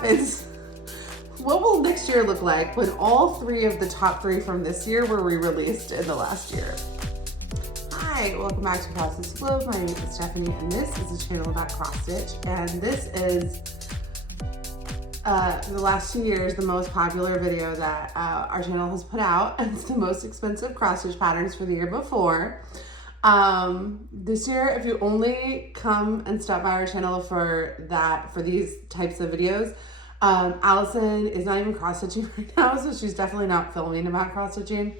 happens? What will next year look like when all 3 of the top 3 from this year were re-released in the last year? Hi, welcome back to Flosstube. My name is Stephanie, and this is a channel about cross stitch. And this is the last 2 years the most popular video that our channel has put out. And it's the most expensive cross stitch patterns for the year before. This year, if you only come and stop by our channel for these types of videos, Allison is not even cross stitching right now, so she's definitely not filming about cross stitching.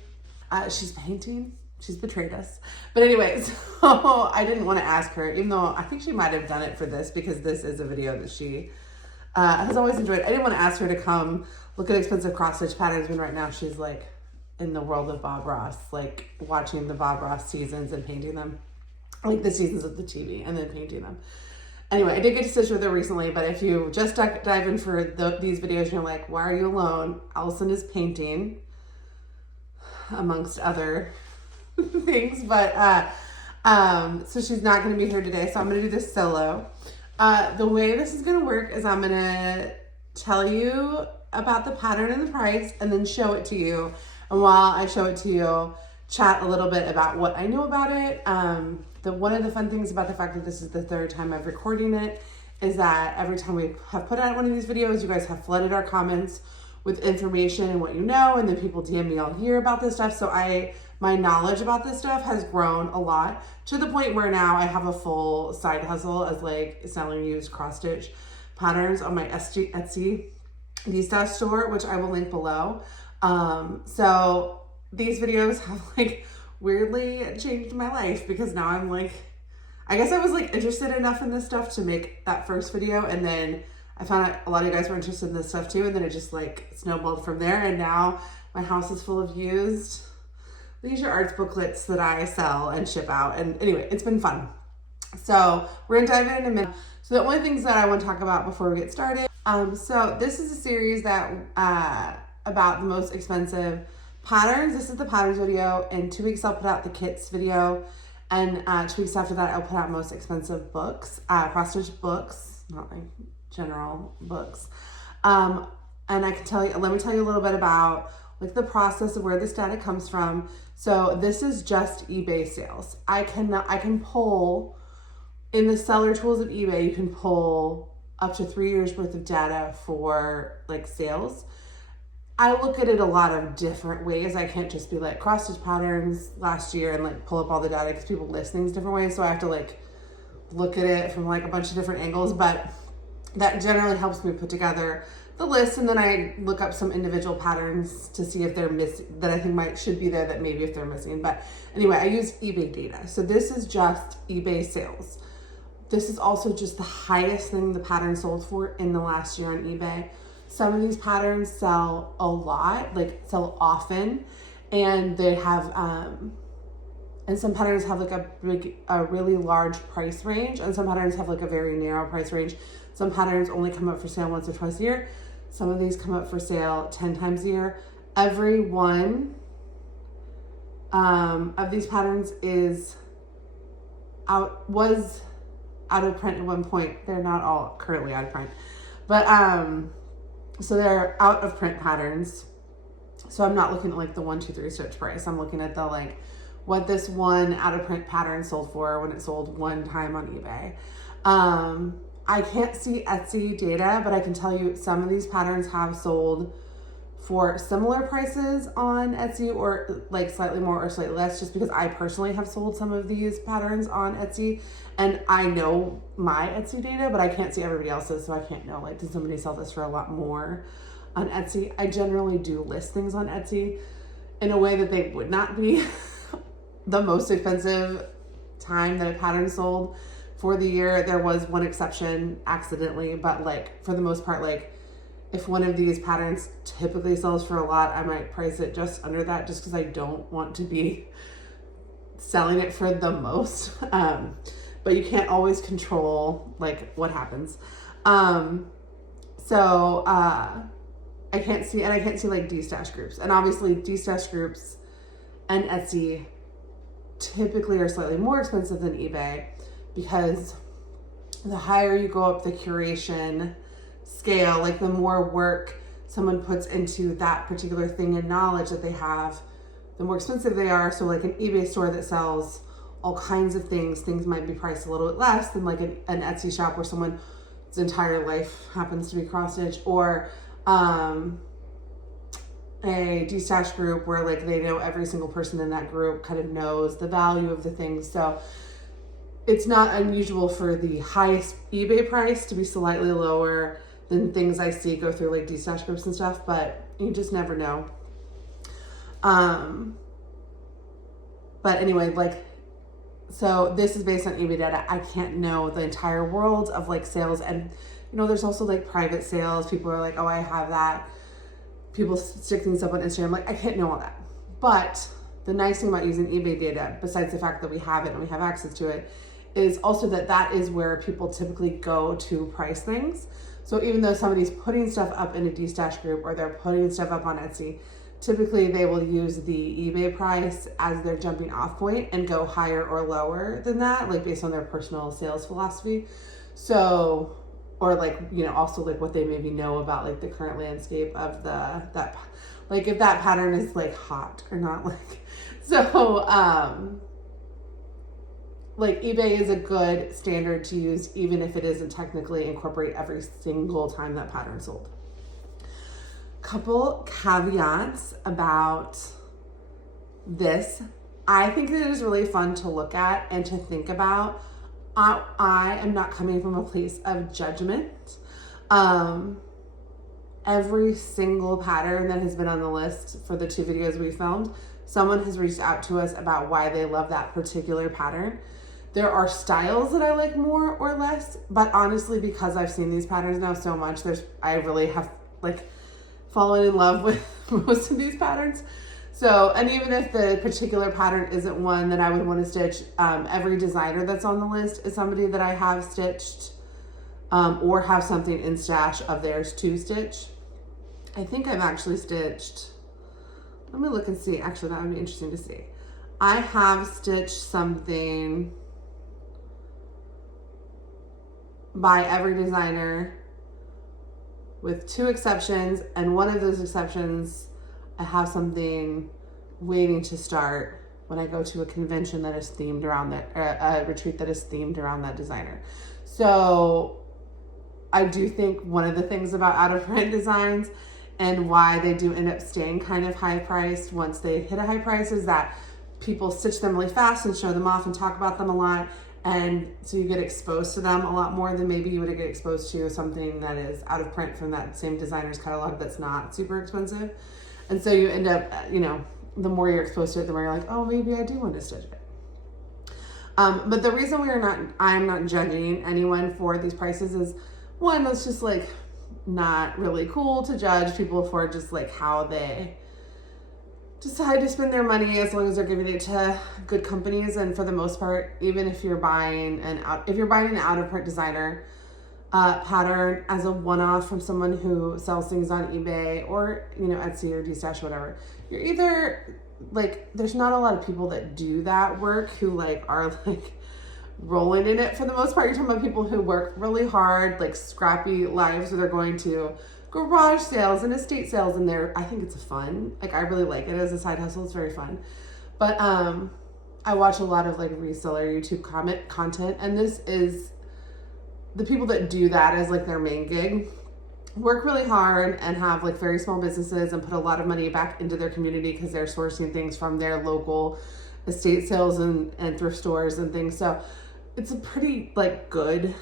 She's painting. She's betrayed us. But anyways, so I didn't want to ask her, even though I think she might have done it for this because this is a video that she has always enjoyed. I didn't want to ask her to come look at expensive cross stitch patterns when right now she's like in the world of Bob Ross, like watching the Bob Ross seasons and painting them, like the seasons of the TV and then painting them. Anyway, I did get to stitch with her recently, but if you just dive in for these videos and you're like, why are you alone? Allison is painting, amongst other things, but so she's not going to be here today, so I'm going to do this solo. The way this is going to work is I'm going to tell you about the pattern and the price and then show it to you. And while I show it to you, chat a little bit about what I know about it. One of the fun things about the fact that this is the 3rd time I'm recording it is that every time we have put out one of these videos, you guys have flooded our comments with information and what you know, and then people DM me all here about this stuff. So my knowledge about this stuff has grown a lot to the point where now I have a full side hustle as like selling used cross stitch patterns on my Etsy D-Stash store, which I will link below. So these videos have like weirdly changed my life because now I'm like, I guess I was like interested enough in this stuff to make that first video, and then I found out a lot of you guys were interested in this stuff too, and then it just like snowballed from there, and now my house is full of used leisure arts booklets that I sell and ship out. And anyway, it's been fun. So we're gonna dive in a minute. So the only things that I want to talk about before we get started. So this is a series that about the most expensive patterns. This is the patterns video. In 2 weeks I'll put out the kits video, and 2 weeks after that I'll put out most expensive books, cross stitch books, not like general books. And I can tell you, let me tell you a little bit about like the process of where this data comes from. So this is just eBay sales. I can pull in the seller tools of eBay, you can pull up to 3 years worth of data for like sales. I look at it a lot of different ways. I can't just be like cross stitch patterns last year and like pull up all the data because people list things different ways. So I have to like look at it from like a bunch of different angles, but that generally helps me put together the list, and then I look up some individual patterns to see if they're missing, that I think should be there, that maybe if they're missing. But anyway, I use eBay data. So this is just eBay sales. This is also just the highest thing the pattern sold for in the last year on eBay. Some of these patterns sell a lot, like sell often, and they have, and some patterns have like a really large price range, and some patterns have like a very narrow price range. Some patterns only come up for sale once or twice a year. Some of these come up for sale 10 times a year. Every one of these patterns was out of print at one point. They're not all currently out of print, but so they're out of print patterns. So I'm not looking at like the 1, 2, 3 stitch price. I'm looking at the like what this one out of print pattern sold for when it sold one time on eBay. I can't see Etsy data, but I can tell you some of these patterns have sold for similar prices on Etsy, or like slightly more or slightly less, just because I personally have sold some of these patterns on Etsy, and I know my Etsy data, but I can't see everybody else's, so I can't know, like, did somebody sell this for a lot more on Etsy? I generally do list things on Etsy in a way that they would not be the most expensive time that a pattern sold for the year. There was one exception accidentally, but like for the most part, like if one of these patterns typically sells for a lot, I might price it just under that, just because I don't want to be selling it for the most. But you can't always control like what happens. So I can't see like D-Stash groups, and obviously D-Stash groups and Etsy typically are slightly more expensive than eBay, because the higher you go up the curation scale, like the more work someone puts into that particular thing and knowledge that they have, the more expensive they are. So like an eBay store that sells all kinds of things might be priced a little bit less than like an Etsy shop where someone's entire life happens to be cross stitch, or a de-stash group where like they know every single person in that group kind of knows the value of the things. So it's not unusual for the highest eBay price to be slightly lower than things I see go through like de-stash groups and stuff, but you just never know. But anyway, like, so this is based on eBay data. I can't know the entire world of like sales, and you know, there's also like private sales. People are like, oh, I have that. People stick things up on Instagram. Like, I can't know all that. But the nice thing about using eBay data, besides the fact that we have it and we have access to it, is also that that is where people typically go to price things. So even though somebody's putting stuff up in a de-stash group or they're putting stuff up on Etsy, typically they will use the eBay price as their jumping off point and go higher or lower than that, like based on their personal sales philosophy. So, or like, you know, also like what they maybe know about like the current landscape of that, like if that pattern is like hot or not, like, so, like eBay is a good standard to use, even if it isn't technically incorporate every single time that pattern sold. Couple caveats about this. I think it is really fun to look at and to think about. I am not coming from a place of judgment. Every single pattern that has been on the list for the 2 videos we filmed, someone has reached out to us about why they love that particular pattern. There are styles that I like more or less, but honestly, because I've seen these patterns now so much, I really have like fallen in love with most of these patterns. So, and even if the particular pattern isn't one that I would want to stitch, every designer that's on the list is somebody that I have stitched or have something in stash of theirs to stitch. I think I've actually stitched, let me look and see. Actually, that would be interesting to see. I have stitched something by every designer with 2 exceptions, and one of those exceptions, I have something waiting to start when I go to a convention that is themed around that, a retreat that is themed around that designer. So I do think one of the things about out of print designs and why they do end up staying kind of high priced once they hit a high price is that people stitch them really fast and show them off and talk about them a lot. And so you get exposed to them a lot more than maybe you would get exposed to something that is out of print from that same designer's catalog that's not super expensive. And so you end up, you know, the more you're exposed to it, the more you're like, oh, maybe I do want to stitch it. But the reason I'm not judging anyone for these prices is, one, it's just like not really cool to judge people for just like how they decide to spend their money, as long as they're giving it to good companies. And for the most part, even if you're buying an out of print designer pattern as a one-off from someone who sells things on eBay or, you know, Etsy or de-stash, whatever, you're either like, there's not a lot of people that do that work who like are like rolling in it for the most part. You're talking about people who work really hard, like scrappy lives, where they're going to garage sales and estate sales, and I think it's fun. Like, I really like it as a side hustle. It's very fun. But I watch a lot of like reseller YouTube content, and this is the people that do that as like their main gig, work really hard and have like very small businesses and put a lot of money back into their community because they're sourcing things from their local estate sales and thrift stores and things. So it's a pretty like good,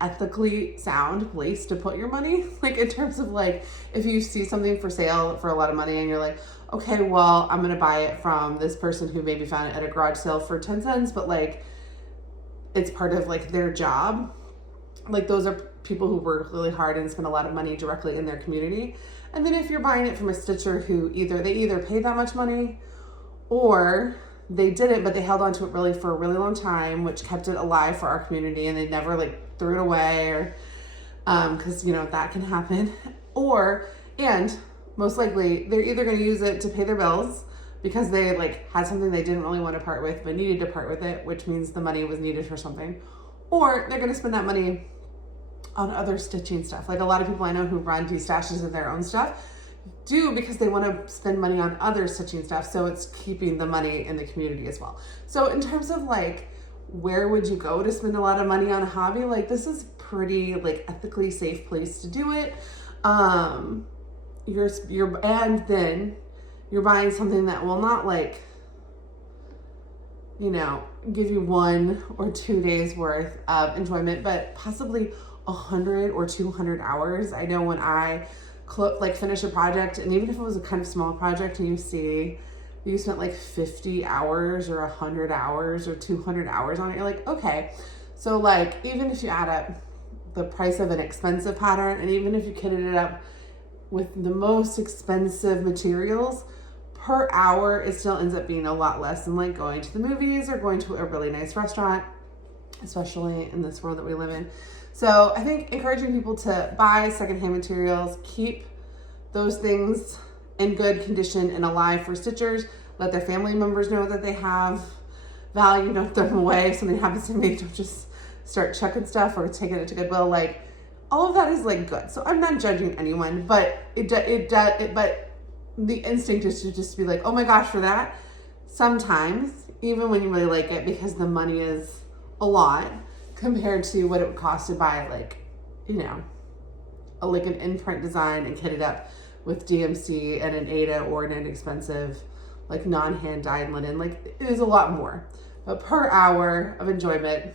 ethically sound place to put your money, like in terms of like, if you see something for sale for a lot of money and you're like, okay, well, I'm gonna buy it from this person who maybe found it at a garage sale for 10 cents, but like it's part of like their job. Like, those are people who work really hard and spend a lot of money directly in their community. And then if you're buying it from a stitcher who either paid that much money or they didn't, but they held on to it really for a really long time, which kept it alive for our community, and they never like threw it away, or because you know that can happen, and most likely they're either going to use it to pay their bills because they like had something they didn't really want to part with but needed to part with it, which means the money was needed for something, or they're going to spend that money on other stitching stuff. Like a lot of people I know who run stashes of their own stuff do because they want to spend money on other stitching stuff. So it's keeping the money in the community as well. So in terms of like, where would you go to spend a lot of money on a hobby? Like this is pretty like ethically safe place to do it. And then you're buying something that will not like, you know, give you 1 or 2 days worth of enjoyment, but possibly 100 or 200 hours. I know when I finish a project, and even if it was a kind of small project and you see you spent like 50 hours or 100 hours or 200 hours on it, you're like, okay. So like, even if you add up the price of an expensive pattern, and even if you kitted it up with the most expensive materials, per hour, it still ends up being a lot less than like going to the movies or going to a really nice restaurant, especially in this world that we live in. So I think encouraging people to buy secondhand materials, keep those things in good condition and alive for stitchers, let their family members know that they have value, don't throw them away. If something happens to me, don't just start chucking stuff or taking it to Goodwill. Like all of that is like good. So I'm not judging anyone, but but the instinct is to just be like, oh my gosh, for that. Sometimes, even when you really like it, because the money is a lot compared to what it would cost to buy like, you know, like an in-print design and kit it up with DMC and an Ada or an inexpensive like non-hand dyed linen, like it is a lot more. But per hour of enjoyment,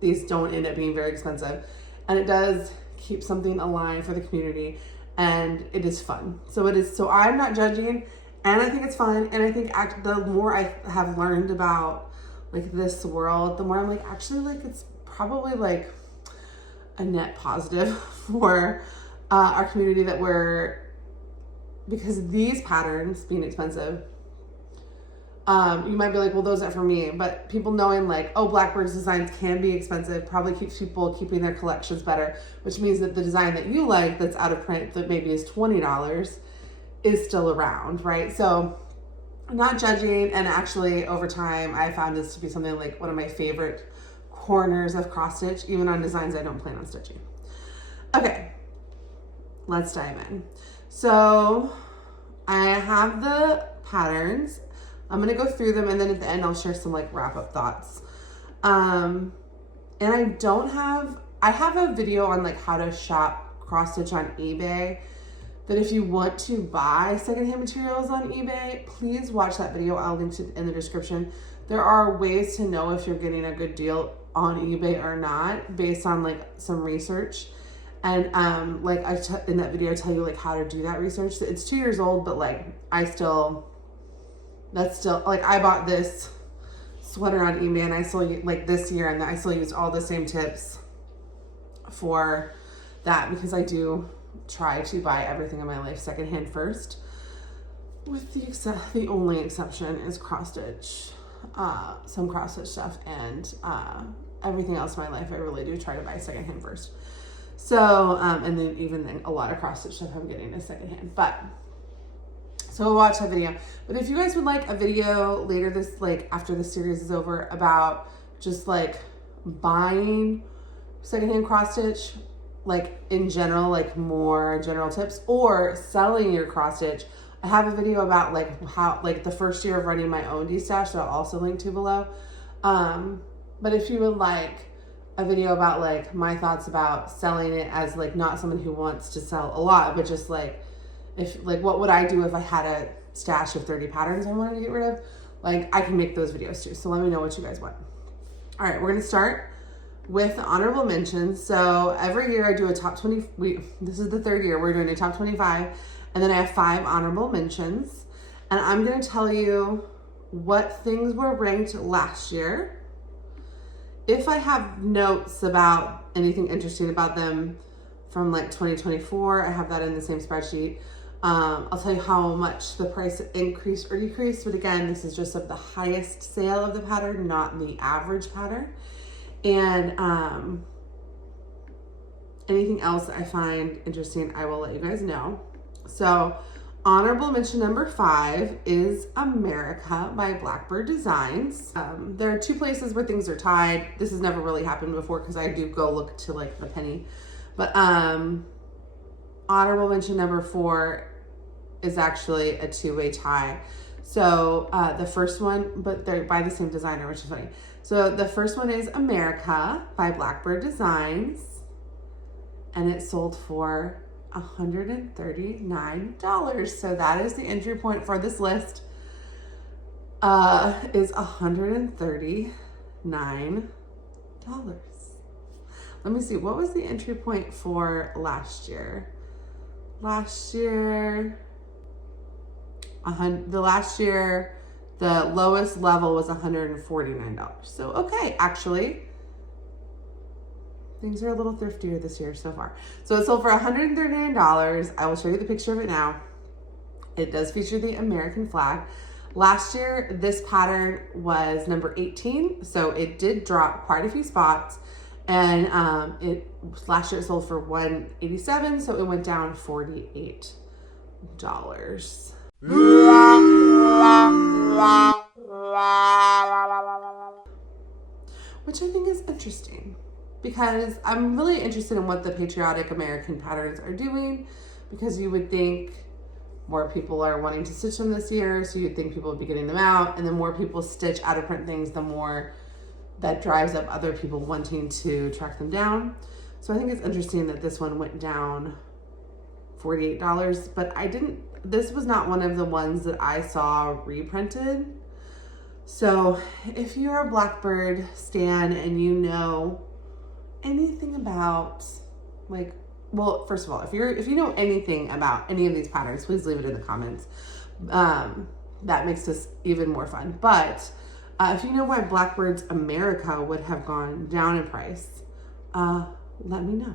these don't end up being very expensive, and it does keep something alive for the community, and it is fun. So it is, so I'm not judging, and I think it's fun, and I think the more I have learned about like this world, the more I'm like, actually like it's probably like a net positive for our community that because these patterns being expensive, you might be like, well, those are for me, but people knowing like, oh, Blackbird's designs can be expensive probably keeps people keeping their collections better, which means that the design that you like that's out of print that maybe is $20 is still around, right? So I'm not judging, and actually over time I found this to be something like one of my favorite corners of cross stitch, even on designs I don't plan on stitching. Okay, let's dive in. So I have the patterns. I'm going to go through them, and then at the end I'll share some like wrap up thoughts. And I have a video on like how to shop cross stitch on eBay, that if you want to buy secondhand materials on eBay, please watch that video. I'll link it in the description. There are ways to know if you're getting a good deal on eBay or not based on like some research. And like in that video I tell you like how to do that research. It's 2 years old, but like that's still like, I bought this sweater on eBay and I still like this year, and I still used all the same tips for that, because I do try to buy everything in my life secondhand first, with the only exception is cross stitch, some cross stitch stuff, and everything else in my life I really do try to buy secondhand first. So and then even then a lot of cross stitch stuff I'm getting is secondhand, but so we'll watch that video. But if you guys would like a video later this, like after the series is over, about just like buying secondhand cross stitch, like in general, like more general tips, or selling your cross stitch, I have a video about like how, like the first year of running my own D-stash, that I'll also link to below. But if you would like a video about like my thoughts about selling it as like not someone who wants to sell a lot, but just like, if like, what would I do if I had a stash of 30 patterns I wanted to get rid of? Like, I can make those videos too. So let me know what you guys want. All right, we're gonna start with the honorable mentions. So every year I do a top 20, this is the third year, we're doing a top 25, and then I have 5 honorable mentions. And I'm gonna tell you what things were ranked last year. If I have notes about anything interesting about them from like 2024, I have that in the same spreadsheet. I'll tell you how much the price increased or decreased, but again, this is just of the highest sale of the pattern, not the average pattern. And anything else that I find interesting, I will let you guys know. So Honorable mention number 5 is America by Blackbird Designs. There are 2 places where things are tied. This has never really happened before because I do go look to like the penny. But honorable mention number 4 is actually a 2-way tie. So the first one, but they're by the same designer, which is funny. So the first one is America by Blackbird Designs, and it sold for $139. So that is the entry point for this list, is $139. Let me see, what was the entry point for last year? Last year, the lowest level was $149. So, okay, actually, things are a little thriftier this year so far. So it sold for $139. I will show you the picture of it now. It does feature the American flag. Last year, this pattern was number 18, so it did drop quite a few spots. And last year it sold for $187, so it went down $48. Which I think is interesting, because I'm really interested in what the patriotic American patterns are doing, because you would think more people are wanting to stitch them this year, so you'd think people would be getting them out, and the more people stitch out of print things, the more that drives up other people wanting to track them down. So I think it's interesting that this one went down $48, but this was not one of the ones that I saw reprinted. So if you're a Blackbird stan and you know anything about, like, well, first of all, if you know anything about any of these patterns, please leave it in the comments. That makes this even more fun. But if you know why Blackbird's America would have gone down in price, let me know.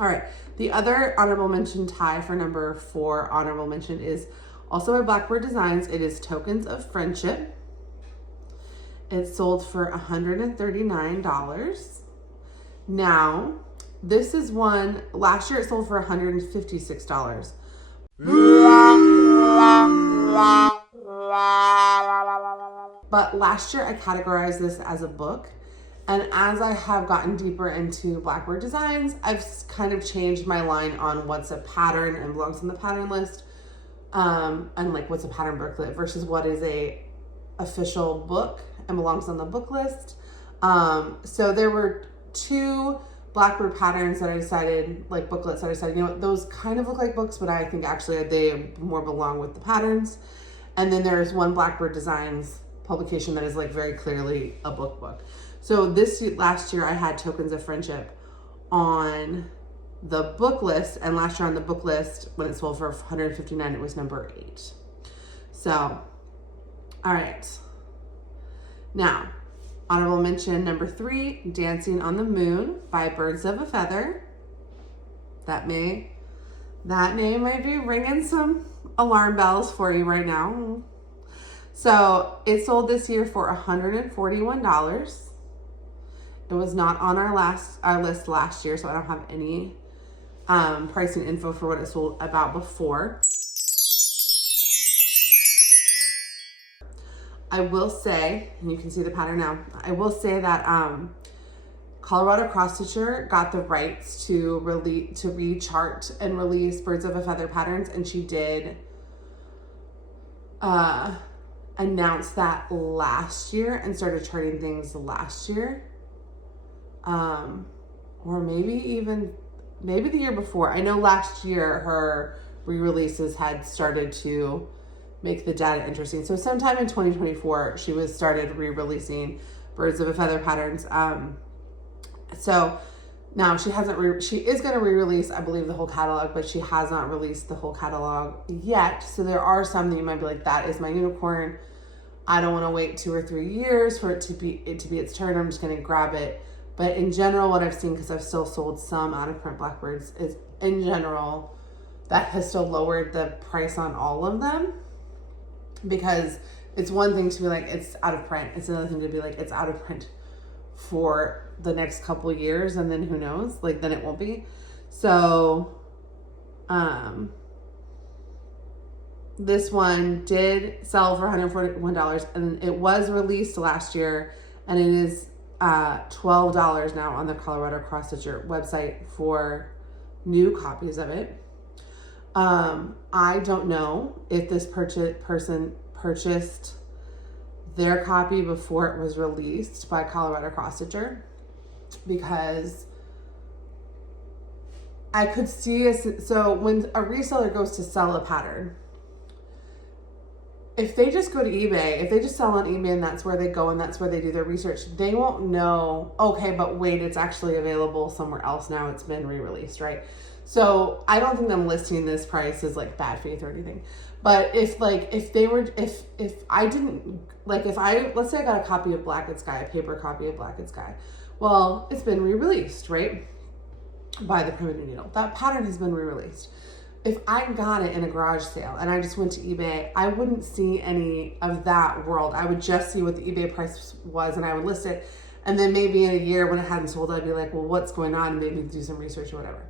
All right, the other honorable mention tie for number 4 honorable mention is also by Blackbird Designs. It is Tokens of Friendship. It sold for $139. Now, this is one, last year it sold for $156. But last year I categorized this as a book. And as I have gotten deeper into Blackbird Designs, I've kind of changed my line on what's a pattern and belongs on the pattern list, and like what's a pattern booklet versus what is a official book and belongs on the book list. So there were 2 Blackbird patterns that I decided, like booklets that I decided, you know, those kind of look like books, but I think actually they more belong with the patterns. And then there's one Blackbird Designs publication that is like very clearly a book. So last year I had Tokens of Friendship on the book list, and last year on the book list, when it sold for $159, it was number 8. So, all right. Now, honorable mention number 3, Dancing on the Moon by Birds of a Feather. That name might be ringing some alarm bells for you right now. So it sold this year for $141. It was not on our list last year, so I don't have any pricing info for what it sold about before. I will say, and you can see the pattern now, I will say that Colorado Cross Stitcher got the rights to re-chart and release Birds of a Feather patterns, and she did announce that last year and started charting things last year. Or maybe the year before. I know last year her re-releases had started to make the data interesting. So sometime in 2024, she started re-releasing Birds of a Feather patterns. So now she is going to re-release, I believe, the whole catalog, but she has not released the whole catalog yet. So there are some that you might be like, that is my unicorn. I don't want to wait 2 or 3 years for it to be its turn. I'm just going to grab it. But in general, what I've seen, because I've still sold some out of print Blackbirds, is in general, that has still lowered the price on all of them. Because it's one thing to be like, it's out of print. It's another thing to be like, it's out of print for the next couple years, and then who knows, like then it won't be. So this one did sell for $141, and it was released last year, and it is $12 now on the Colorado Cross Stitcher website for new copies of it. I don't know if this person purchased their copy before it was released by Colorado Cross Stitcher, because I could see so when a reseller goes to sell a pattern, if they just go to eBay, if they just sell on eBay and that's where they go and that's where they do their research, they won't know, okay, but wait, it's actually available somewhere else now, it's been re-released, right? So I don't think them listing this price is like bad faith or anything. But if I didn't, like let's say I got a copy of Black and Sky, a paper copy of Black and Sky. Well, it's been re-released, right? By the Primitive Needle. That pattern has been re-released. If I got it in a garage sale and I just went to eBay, I wouldn't see any of that world. I would just see what the eBay price was and I would list it. And then maybe in a year when it hadn't sold, I'd be like, well, what's going on? And maybe do some research or whatever.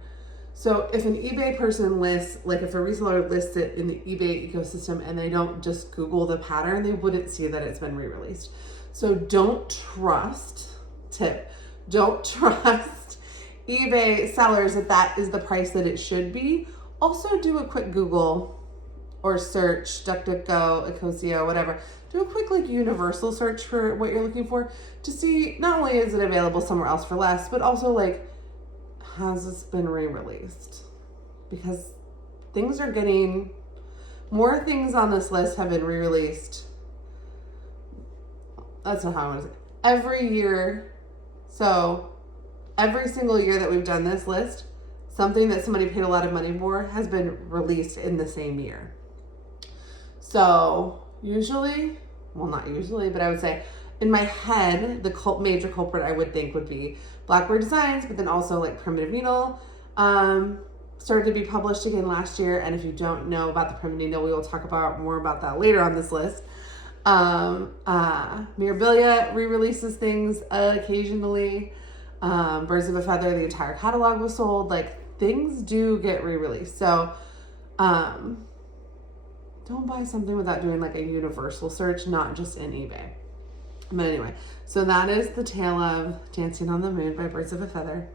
So if an eBay person lists, like if a reseller lists it in the eBay ecosystem and they don't just Google the pattern, they wouldn't see that it's been re-released. So don't trust eBay sellers that is the price that it should be. Also do a quick Google or search, DuckDuckGo, Ecosia, whatever. Do a quick like universal search for what you're looking for to see not only is it available somewhere else for less, but also like, has this been re-released? Because things are getting, more things on this list have been re-released. That's not how I want to say it. Every year. So every single year that we've done this list, something that somebody paid a lot of money for has been released in the same year. So usually, well, not usually, but I would say in my head, the major culprit I would think would be Blackbird Designs, but then also like Primitive Needle started to be published again last year. And if you don't know about the Primitive Needle, we will talk about more about that later on this list. Mirabilia re-releases things occasionally. Birds of a Feather, the entire catalog was sold. Like, things do get re-released. So don't buy something without doing like a universal search, not just in eBay. But anyway, so that is the tale of Dancing on the Moon by Birds of a Feather.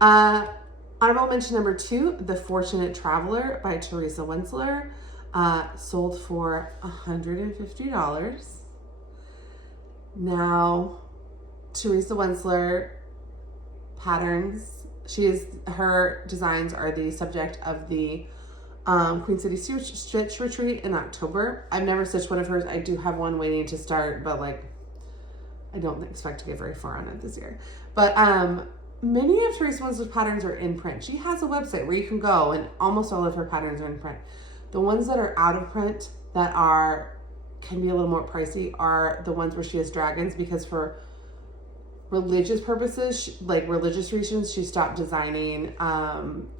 Honorable mention number 2, The Fortunate Traveler by Teresa Wensler, sold for $150. Now, Teresa Wensler patterns, her designs are the subject of the Queen City Stitch Retreat in October. I've never stitched one of hers. I do have one waiting to start, but like, I don't expect to get very far on it this year. But many of Teresa Wensler's patterns are in print. She has a website where you can go, and almost all of her patterns are in print. The ones that are out of print that can be a little more pricey are the ones where she has dragons, because for religious purposes, like religious reasons, she stopped designing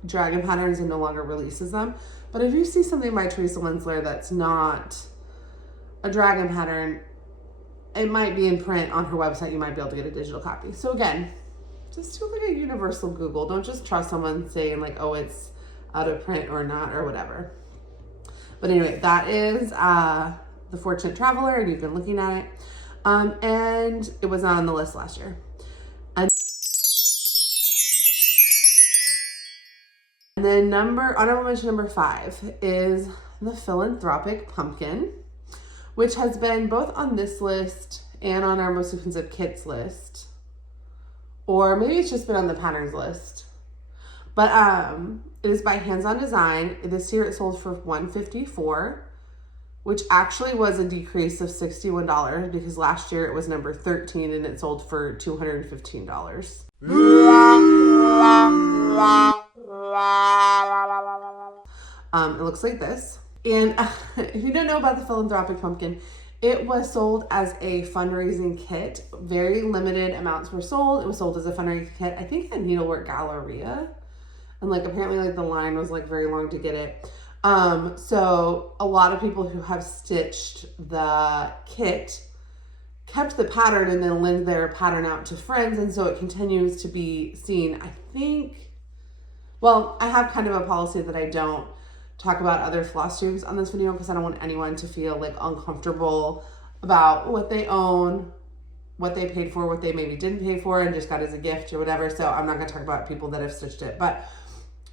dragon patterns and no longer releases them. But if you see something by Teresa Wensler that's not a dragon pattern, it might be in print on her website. You might be able to get a digital copy. So again, just do like a universal Google. Don't just trust someone saying like, oh, it's out of print or not or whatever. But anyway, that is The Fortunate Traveler, and you've been looking at it. And it was on the list last year. And then honorable mention number 5 is The Philanthropic Pumpkin, which has been both on this list and on our most expensive kits list. Or maybe it's just been on the patterns list. But it is by Hands On Design. This year it sold for $154, which actually was a decrease of $61 because last year it was number 13 and it sold for $215. It looks like this. And if you don't know about the Philanthropic Pumpkin, it was sold as a fundraising kit. Very limited amounts were sold. It was sold as a fundraising kit, I think at Needlework Galleria. And like apparently like the line was like very long to get it. So a lot of people who have stitched the kit kept the pattern and then lend their pattern out to friends. And so it continues to be seen, I think, well, I have kind of a policy that I don't talk about other floss tubes on this video because I don't want anyone to feel like uncomfortable about what they own, what they paid for, what they maybe didn't pay for and just got as a gift or whatever. So I'm not going to talk about people that have stitched it, but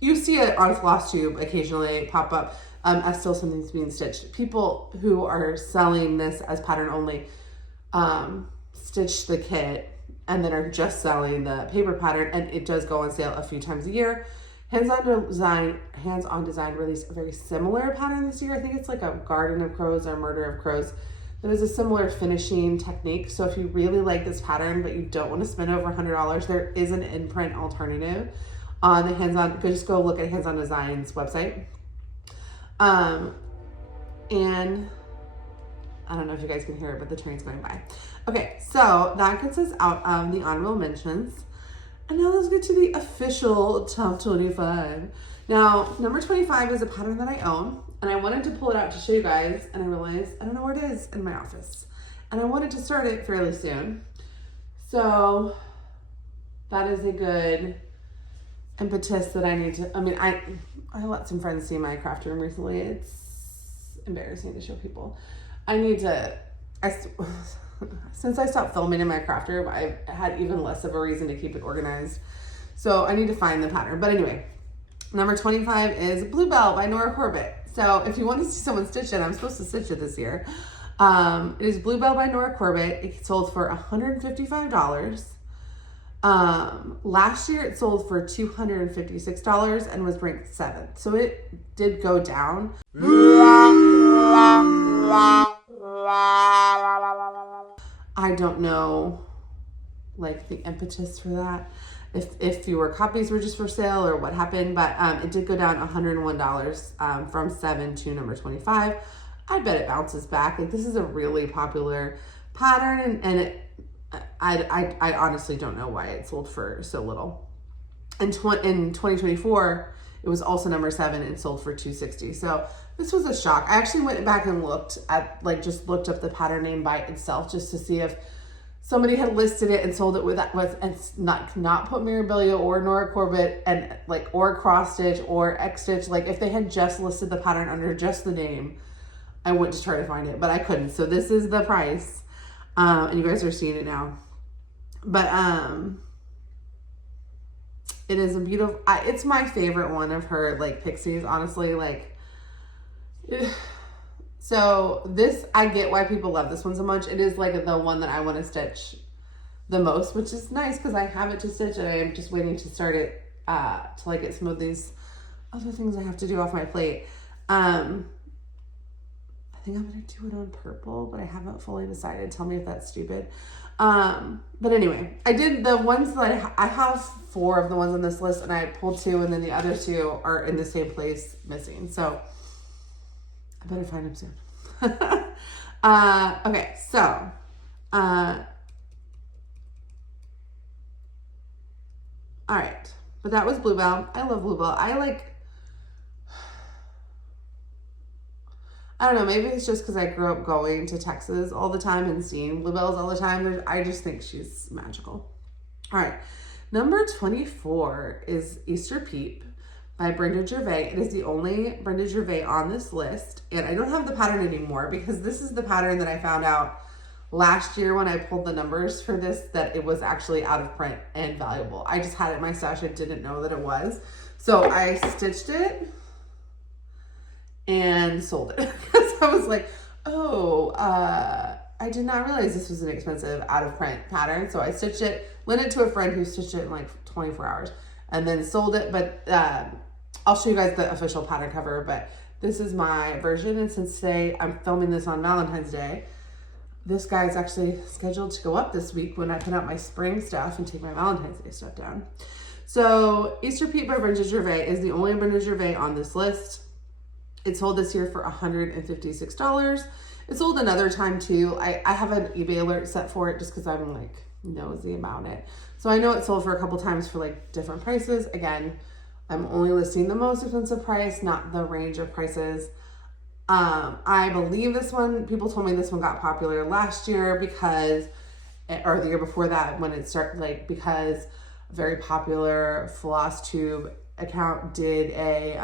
you see it on Flosstube occasionally pop up as still something's being stitched. People who are selling this as pattern only stitch the kit and then are just selling the paper pattern, and it does go on sale a few times a year. Hands-On Design released a very similar pattern this year. I think it's like a Garden of Crows or Murder of Crows. That is a similar finishing technique. So if you really like this pattern, but you don't want to spend over $100, there is an in-print alternative on the Hands-On. Just go look at Hands-On Design's website. And I don't know if you guys can hear it, but the train's going by. Okay, so that gets us out of the honorable mentions. And now let's get to the official top 25. Now, number 25 is a pattern that I own, and I wanted to pull it out to show you guys, and I realized I don't know where it is in my office. And I wanted to start it fairly soon. So that is a good impetus that I need to, I mean, I let some friends see my craft room recently. It's embarrassing to show people. I need to, since I stopped filming in my craft room, I've had even less of a reason to keep it organized. So I need to find the pattern. But anyway, number 25 is Bluebell by Nora Corbett. So if you want to see someone stitch it, I'm supposed to stitch it this year. It is Bluebell by Nora Corbett. It sold for $155. Last year it sold for $256 and was ranked 7th. So it did go down. I don't know like the impetus for that. If fewer copies were just for sale or what happened, but it did go down $101 from 7 to number 25. I bet it bounces back. Like, this is a really popular pattern, and I honestly don't know why it sold for so little. In 2024, it was also number 7 and sold for $260. So this was a shock. I actually went back and looked at, like, just looked up the pattern name by itself just to see if somebody had listed it and sold it with and not put Mirabilia or Nora Corbett and like, or cross stitch or X stitch. Like, if they had just listed the pattern under just the name, I went to try to find it, but I couldn't. So this is the price. And you guys are seeing it now. But it is a beautiful, it's my favorite one of her like pixies, honestly. Like, so this, I get why people love this one so much. It is like the one that I want to stitch the most, which is nice because I have it to stitch and I am just waiting to start it till I get some of these other things I have to do off my plate. I think I'm going to do it on purple, but I haven't fully decided. Tell me if that's stupid. But anyway, I did the ones that I have 4 of the ones on this list, and I pulled 2, and then the other 2 are in the same place missing. So I better find them soon. Okay, so, all right, but that was Bluebell. I love Bluebell. I don't know, maybe it's just because I grew up going to Texas all the time and seeing Bluebells all the time. I just think she's magical. All right, number 24 is Easter Peep by Brenda Gervais. It is the only Brenda Gervais on this list, and I don't have the pattern anymore because this is the pattern that I found out last year when I pulled the numbers for this, that it was actually out of print and valuable. I just had it in my stash. I didn't know that it was. So I stitched it and sold it because I was like, oh, I did not realize this was an expensive out of print pattern. So I stitched it, lent it to a friend who stitched it in like 24 hours and then sold it. But I'll show you guys the official pattern cover, but this is my version. And since today I'm filming this on Valentine's Day, this guy is actually scheduled to go up this week when I put out my spring stuff and take my Valentine's Day stuff down. So Easter Peep by Brenda Gervais is the only Brenda Gervais on this list. It sold this year for $156. It sold another time too. I have an eBay alert set for it just because I'm like nosy about it. So I know it sold for a couple times for like different prices. Again, I'm only listing the most expensive price, not the range of prices. I believe this one, people told me this one got popular last year because, or the year before that when it started, like, because a very popular Flosstube account did a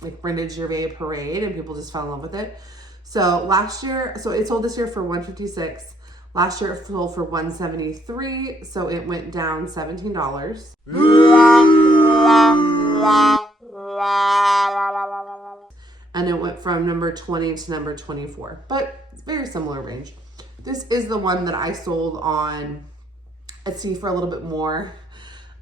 like Brenda Gervais parade, and people just fell in love with it. So last year, so it sold this year for $156. Last year it sold for $173, so it went down $17. And it went from number 20 to number 24, but it's very similar range. This is the one that I sold on Etsy for a little bit more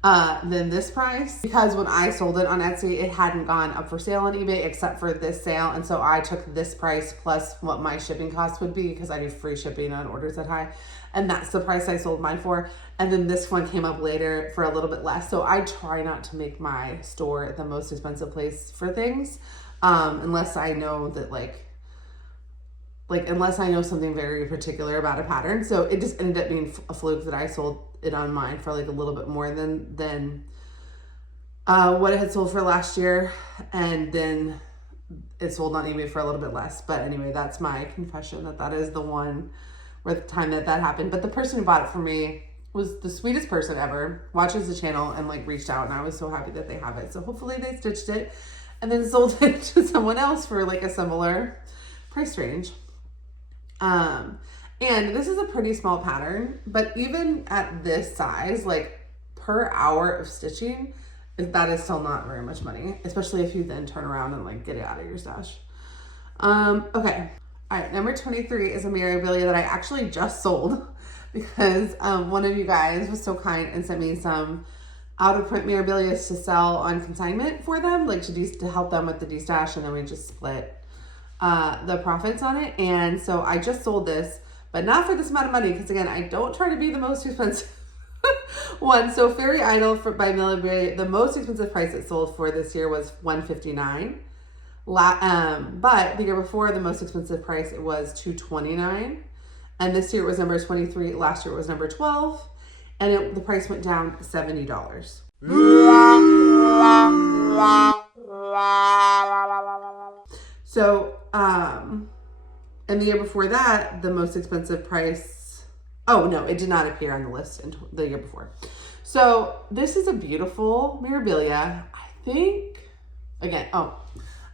than this price, because when I sold it on Etsy, it hadn't gone up for sale on eBay except for this sale. And so I took this price plus what my shipping cost would be, because I do free shipping on orders that high. And that's the price I sold mine for. And then this one came up later for a little bit less. So I try not to make my store the most expensive place for things, unless I know that unless I know something very particular about a pattern. So it just ended up being a fluke that I sold it on mine for like a little bit more than what it had sold for last year. And then it sold on eBay for a little bit less. But anyway, that's my confession, that is the one where the time that happened. But the person who bought it for me was the sweetest person ever, watches the channel and like reached out, and I was so happy that they have it. So hopefully they stitched it and then sold it to someone else for like a similar price range. And this is a pretty small pattern, but even at this size, like per hour of stitching, that is still not very much money, especially if you then turn around and like get it out of your stash. Okay. All right. Number 23 is a memorabilia that I actually just sold because, one of you guys was so kind and sent me some out of print memorabilia to sell on consignment for them, like to help them with the destash. And then we just split the profits on it. And so I just sold this, but not for this amount of money, because again, I don't try to be the most expensive one. So Fairy Idol by Memorabilia, the most expensive price it sold for this year was $159. But the year before, the most expensive price, it was $229. And this year it was number 23. Last year it was number 12. And the price went down $70. So, and the year before that, the most expensive price, oh no, it did not appear on the list in the year before. So this is a beautiful memorabilia. I think, again, I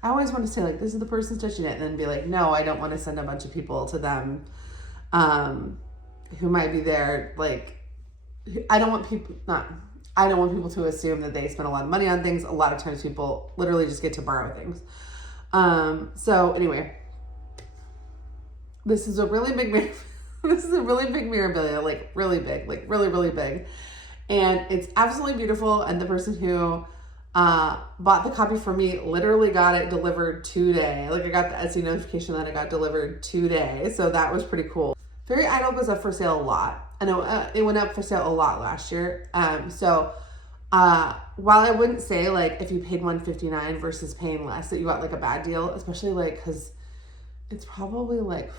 always want to say like, this is the person stitching it, and then be like, no, I don't want to send a bunch of people to them, who might be there. Like, I don't want people to assume that they spend a lot of money on things. A lot of times people literally just get to borrow things. So anyway, this is a really big memorabilia, like really big, like really, really big. And it's absolutely beautiful. And the person who, bought the copy for me literally got it delivered today. Like I got the Etsy notification that it got delivered today. So that was pretty cool. Fairy Idol goes up for sale a lot. I know it went up for sale a lot last year. So while I wouldn't say like if you paid $159 versus paying less that you got like a bad deal, especially like because it's probably like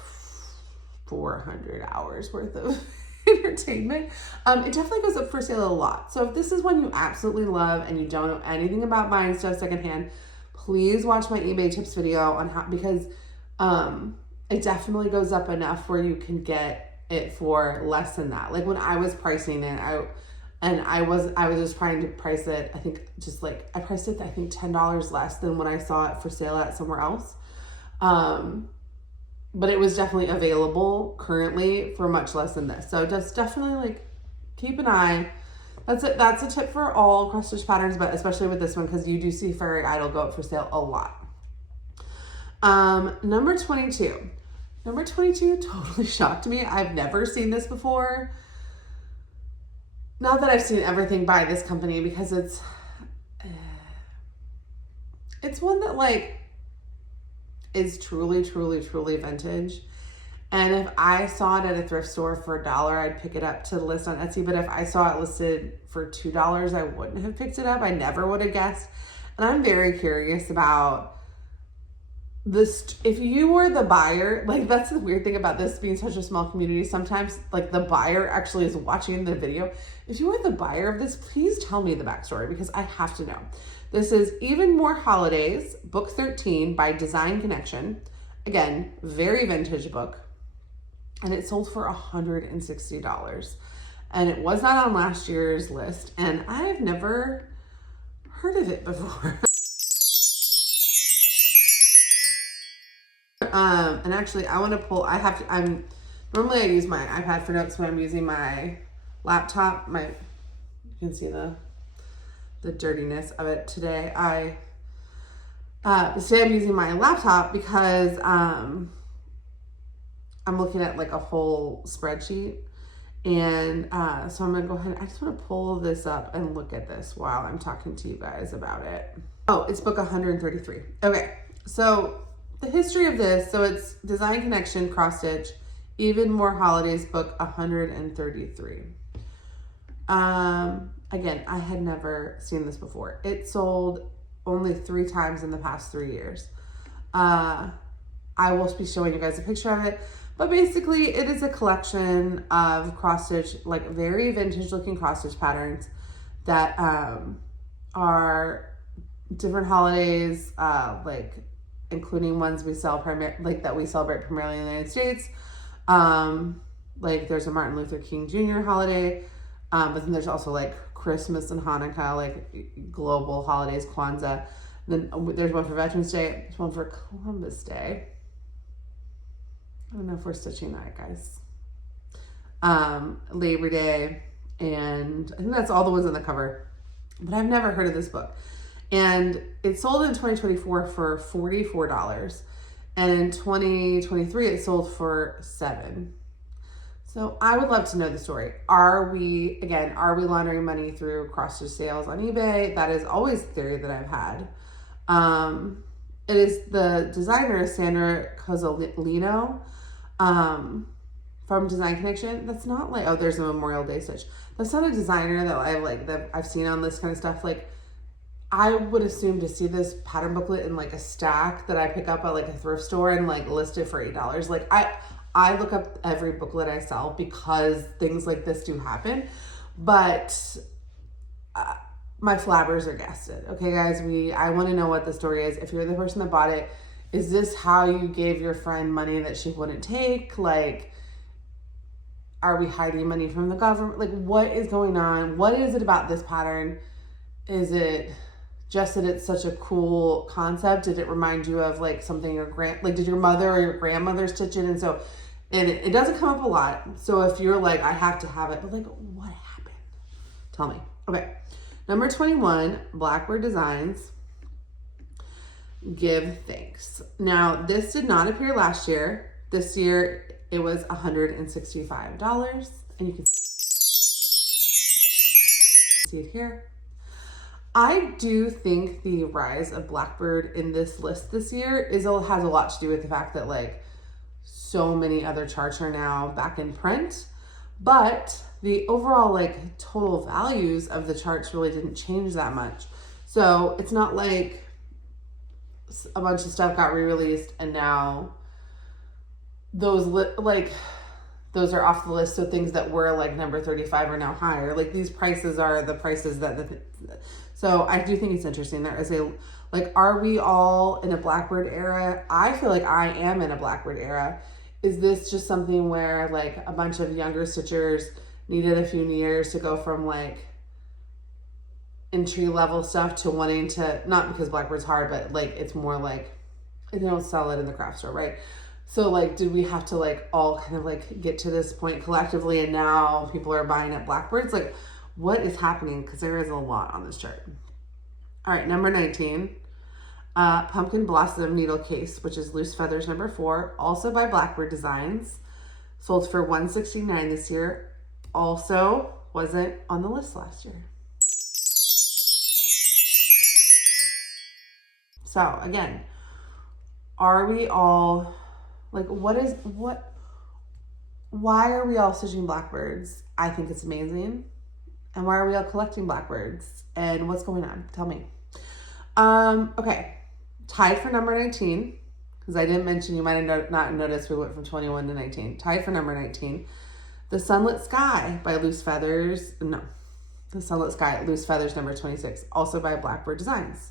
400 hours worth of entertainment, it definitely goes up for sale a lot. So if this is one you absolutely love and you don't know anything about buying stuff secondhand, please watch my eBay tips video on how, because it definitely goes up enough where you can get it for less than that. Like when I was pricing it, I was just trying to price it, I think just like I priced it I think $10 less than when I saw it for sale at somewhere else. But it was definitely available currently for much less than this. So just definitely like keep an eye. That's a tip for all cross stitch patterns, but especially with this one, because you do see Fairy Idol go up for sale a lot. Number 22. Number 22 totally shocked me. I've never seen this before. Not that I've seen everything by this company, because it's one that like is truly, truly, truly vintage. And if I saw it at a thrift store for $1, I'd pick it up to list on Etsy. But if I saw it listed for $2, I wouldn't have picked it up. I never would have guessed. And I'm very curious about this. If you were the buyer, like that's the weird thing about this being such a small community. Sometimes like the buyer actually is watching the video. If you were the buyer of this, please tell me the backstory, because I have to know. This is Even More Holidays, book 13 by Design Connection. Again, very vintage book. And it sold for $160. And it was not on last year's list. And I've never heard of it before. And actually I want to pull, normally I use my iPad for notes, but I'm using my laptop. You can see the dirtiness of it today. Today I'm using my laptop because I'm looking at like a whole spreadsheet, and so I'm gonna go ahead. I just want to pull this up and look at this while I'm talking to you guys about it. Oh, it's book 133. Okay, so the history of this. So it's Design Connection cross stitch, Even More Holidays, book 133. Again, I had never seen this before. It sold only 3 times in the past 3 years. I will be showing you guys a picture of it, but basically it is a collection of cross stitch, like very vintage looking cross stitch patterns that are different holidays, like including ones we sell that we celebrate primarily in the United States. Like there's a Martin Luther King Jr. holiday, but then there's also like Christmas and Hanukkah, like global holidays, Kwanzaa. Then there's one for Veterans Day. There's one for Columbus Day. I don't know if we're stitching that, guys. Labor Day, and I think that's all the ones on the cover. But I've never heard of this book. And it sold in 2024 for $44. And in 2023, it sold for $7. So I would love to know the story. Are we laundering money through cross-stitch sales on eBay? That is always the theory that I've had. It is the designer, Sandra Cozzolino, from Design Connection. That's not like, oh, there's a Memorial Day stitch. That's not a designer that I've seen on this kind of stuff. Like, I would assume to see this pattern booklet in like a stack that I pick up at like a thrift store and like list it for $8. Like I look up every booklet I sell because things like this do happen. But my flabbers are guessed. Okay, guys, I want to know what the story is. If you're the person that bought it, is this how you gave your friend money that she wouldn't take? Like, are we hiding money from the government? Like, what is going on? What is it about this pattern? Is it just that it's such a cool concept? Did it remind you of like something did your mother or your grandmother stitch it? And so, it doesn't come up a lot. So if you're like, I have to have it, but like, what happened? Tell me. Okay. Number 21, Blackbird Designs, Give Thanks. Now, this did not appear last year. This year, it was $165. And you can see it here. I do think the rise of Blackbird in this list this year has a lot to do with the fact that like so many other charts are now back in print, but the overall like total values of the charts really didn't change that much. So it's not like a bunch of stuff got re-released and now those are off the list. So things that were like number 35 are now higher. Like these prices are the prices so I do think it's interesting. There is are we all in a Blackbird era? I feel like I am in a Blackbird era. Is this just something where like a bunch of younger stitchers needed a few years to go from like entry level stuff to wanting to, not because Blackbird's hard, but like it's more like they don't sell it in the craft store, right? So like, did we have to like all kind of like get to this point collectively and now people are buying up Blackbirds? Like, what is happening? Because there is a lot on this chart. All right, number 19, Pumpkin Blossom Needle Case, which is Loose Feathers number 4, also by Blackbird Designs. Sold for $169 this year. Also wasn't on the list last year. So again, are we all like, why are we all stitching Blackbirds? I think it's amazing. And why are we all collecting Blackbirds? And what's going on? Tell me. Okay. Tied for number 19, because I didn't mention, you might have not noticed we went from 21 to 19. Tied for number 19, The Sunlit Sky by Loose Feathers. No, The Sunlit Sky, Loose Feathers number 26, also by Blackbird Designs.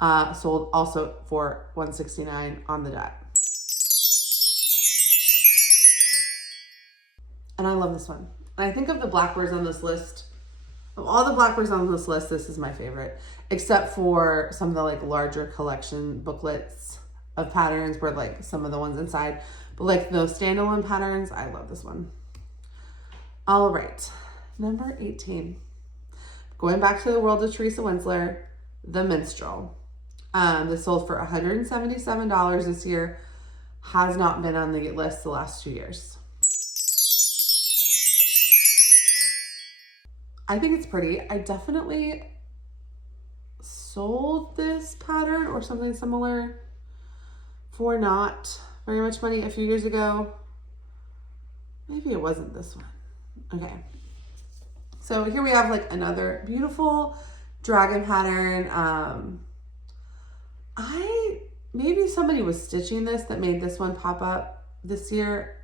Sold also for $169 on the dot. And I love this one. And I think of the Blackbirds on this list, Of all the Blackbirds on this list, this is my favorite, except for some of the like larger collection booklets of patterns where like some of the ones inside, but like those standalone patterns, I love this one. All right, number 18. Going back to the world of Teresa Winsler, the Minstrel. This sold for $177 this year. Has not been on the list the last 2 years. I think it's pretty. I definitely sold this pattern or something similar for not very much money a few years ago. Maybe it wasn't this one. Okay. So here we have like another beautiful dragon pattern. Maybe somebody was stitching this that made this one pop up this year.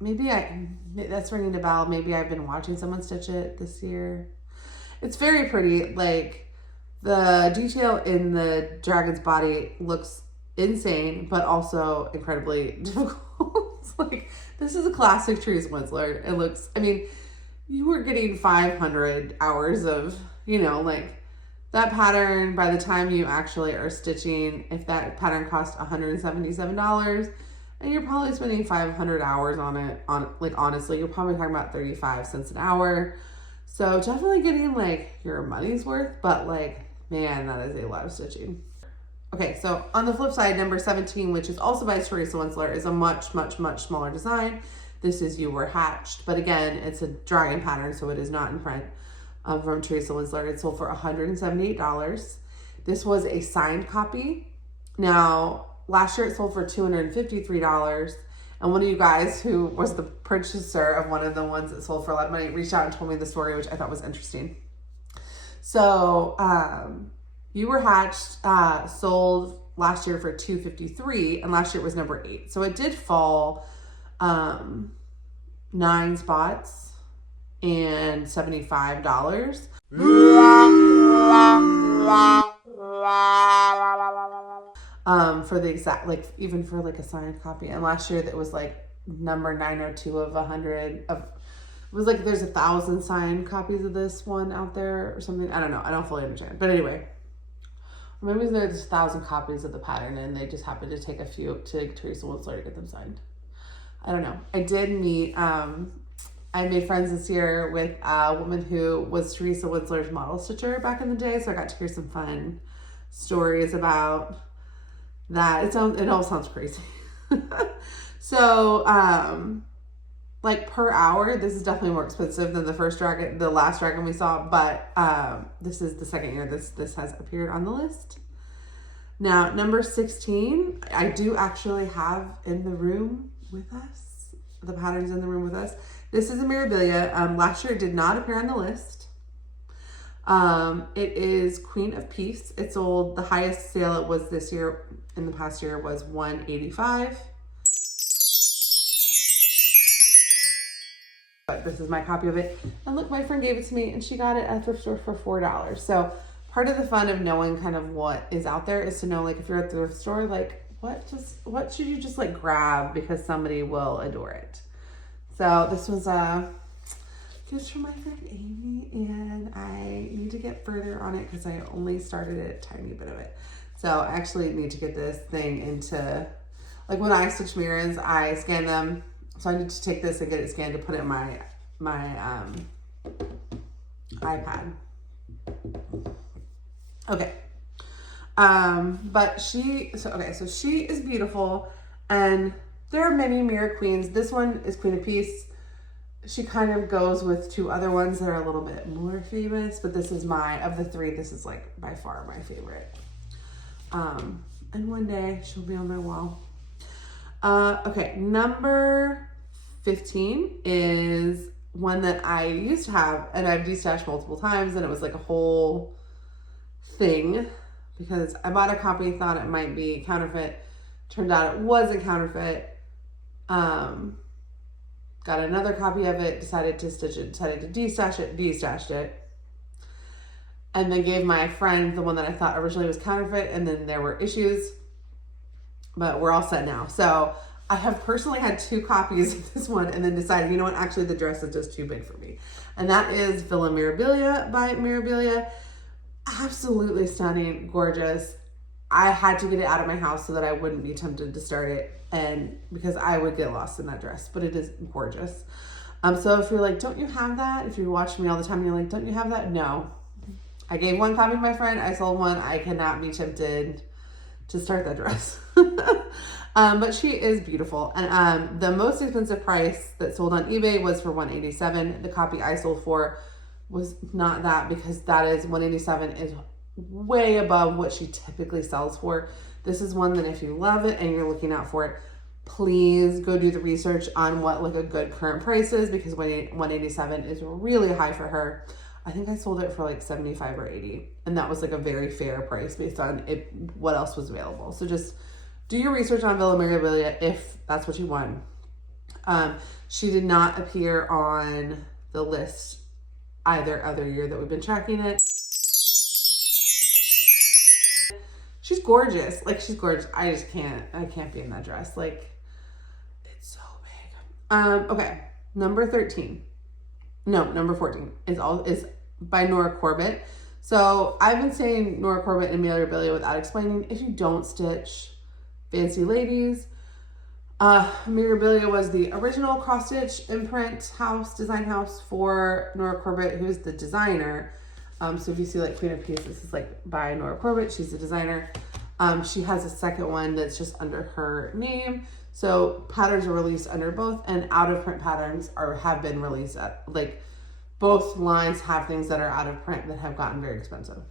That's ringing a bell. Maybe I've been watching someone stitch it this year. It's very pretty. Like the detail in the dragon's body looks insane, but also incredibly difficult. It's like, this is a classic Teresa Winsler. It looks, I mean, you were getting 500 hours of, you know, like that pattern by the time you actually are stitching, if that pattern cost $177, and you're probably spending 500 hours on it, like honestly, you're probably talking about 35 cents an hour. So definitely getting like your money's worth, but like, man, that is a lot of stitching. Okay, so on the flip side, number 17, which is also by Teresa Winsler, is a much, much, much smaller design. This is You Were Hatched, but again, it's a dragon pattern, so it is not in print. From Teresa Winsler. It sold for $178. This was a signed copy. Now, last year it sold for $253. And one of you guys who was the purchaser of one of the ones that sold for a lot of money reached out and told me the story, which I thought was interesting. So, You Were Hatched sold last year for $253, and last year it was number 8. So it did fall 9 spots and $75. For the exact, like even for like a signed copy. And last year that was like number 902 of 100 of, it was like there's 1,000 signed copies of this one out there or something. I don't know. I don't fully understand. But anyway, maybe there's 1,000 copies of the pattern and they just happened to take a few to Teresa Winsler to get them signed. I don't know. I did meet, I made friends this year with a woman who was Teresa Winsler's model stitcher back in the day, so I got to hear some fun stories about that. It all sounds crazy. So, like per hour, this is definitely more expensive than the last dragon we saw, but this is the second year this has appeared on the list. Now, number 16, I do actually have in the room with us, the patterns in the room with us. This is a Mirabilia. Last year it did not appear on the list. It is Queen of Peace. It sold, the highest sale it was this year, in the past year, was $185. But this is my copy of it. And look, my friend gave it to me and she got it at a thrift store for $4. So part of the fun of knowing kind of what is out there is to know, like, if you're at the thrift store, like what should you just like grab because somebody will adore it. So this was a gift from my friend Amy, and I need to get further on it because I only started a tiny bit of it. So I actually need to get this thing into, like when I stitch mirrors, I scan them. So I need to take this and get it scanned to put it in my iPad. Okay. But so she is beautiful, and there are many mirror queens. This one is Queen of Peace. She kind of goes with 2 other ones that are a little bit more famous, but this is of the 3, this is like by far my favorite. And one day she'll be on my wall. Okay, number 15 is one that I used to have, and I've destashed multiple times, and it was like a whole thing because I bought a copy, thought it might be counterfeit. Turned out it wasn't counterfeit. Got another copy of it, decided to stitch it, decided to destash it, destashed it. And then gave my friend the one that I thought originally was counterfeit, and then there were issues, but we're all set now. So I have personally had 2 copies of this one and then decided, you know what, actually the dress is just too big for me. And that is Villa Mirabilia by Mirabilia. Absolutely stunning, gorgeous. I had to get it out of my house so that I wouldn't be tempted to start it, and because I would get lost in that dress, but it is gorgeous. So if you're like, don't you have that? If you watch me all the time and you're like, don't you have that? No. I gave 1 copy to my friend. I sold 1. I cannot be tempted to start that dress. But she is beautiful. And the most expensive price that sold on eBay was for $187. The copy I sold for was not that, because that is $187 is way above what she typically sells for. This is one that if you love it and you're looking out for it, please go do the research on what like a good current price is, because $187 is really high for her. I think I sold it for like $75 or $80, and that was like a very fair price based on what else was available. So just do your research on Villa Mirabilia if that's what you want. She did not appear on the list either other year that we've been tracking it. She's gorgeous. Like, she's gorgeous. I can't be in that dress. Like, it's so big. Okay. Number 14 is by Nora Corbett. So I've been saying Nora Corbett and Mirabilia without explaining. If you don't stitch fancy ladies, Mirabilia was the original cross stitch imprint house, design house for Nora Corbett, who is the designer. So if you see like Queen of Peace, this is like by Nora Corbett. She's the designer. She has a second one that's just under her name. So patterns are released under both, and out of print patterns have been released at, like, both lines have things that are out of print that have gotten very expensive.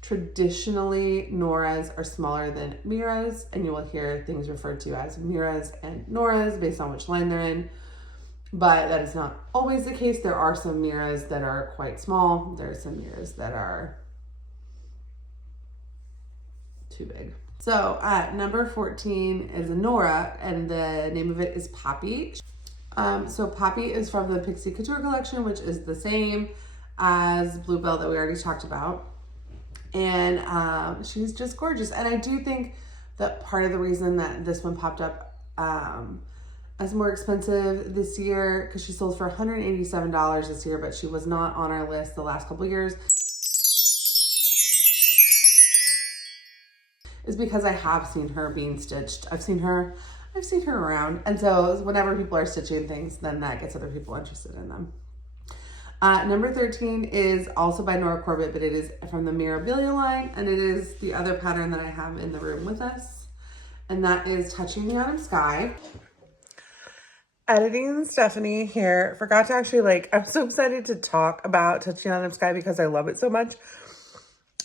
Traditionally, Nora's are smaller than Mira's, and you will hear things referred to as Mira's and Nora's based on which line they're in. But that is not always the case. There are some Mira's that are quite small. There are some Mira's that are too big. So at number 14 is a Nora, and the name of it is Poppy. So Poppy is from the Pixie Couture collection, which is the same as Bluebell that we already talked about. And she's just gorgeous. And I do think that part of the reason that this one popped up as more expensive this year, because she sold for $187 this year, but she was not on our list the last couple years, is because I have seen her being stitched. I've seen her around. And so whenever people are stitching things, then that gets other people interested in them. Number 13 is also by Nora Corbett, but it is from the Mirabilia line, and it is the other pattern that I have in the room with us, and that is Touching the Autumn Sky. Editing Stephanie here. Forgot to actually, I'm so excited to talk about Touching the Autumn Sky because I love it so much.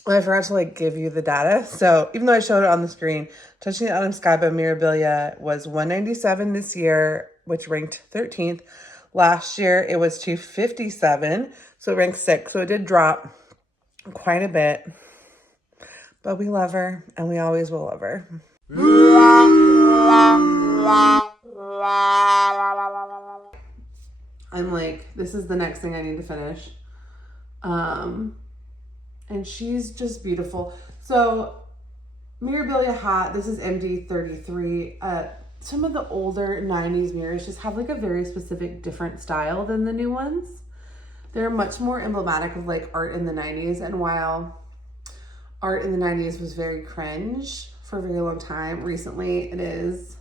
I forgot to give you the data. So even though I showed it on the screen, Touching the Autumn Sky by Mirabilia was $197 this year, which ranked 13th. Last year it was $257, so it ranked 6th. So it did drop quite a bit, but we love her and we always will love her. I'm like, this is the next thing I need to finish. And she's just beautiful. So Mirabilia hat, this is MD33. Some of the older 90s mirrors just have a very specific different style than the new ones. They're much more emblematic of art in the 90s. And while art in the 90s was very cringe for a very long time, recently it is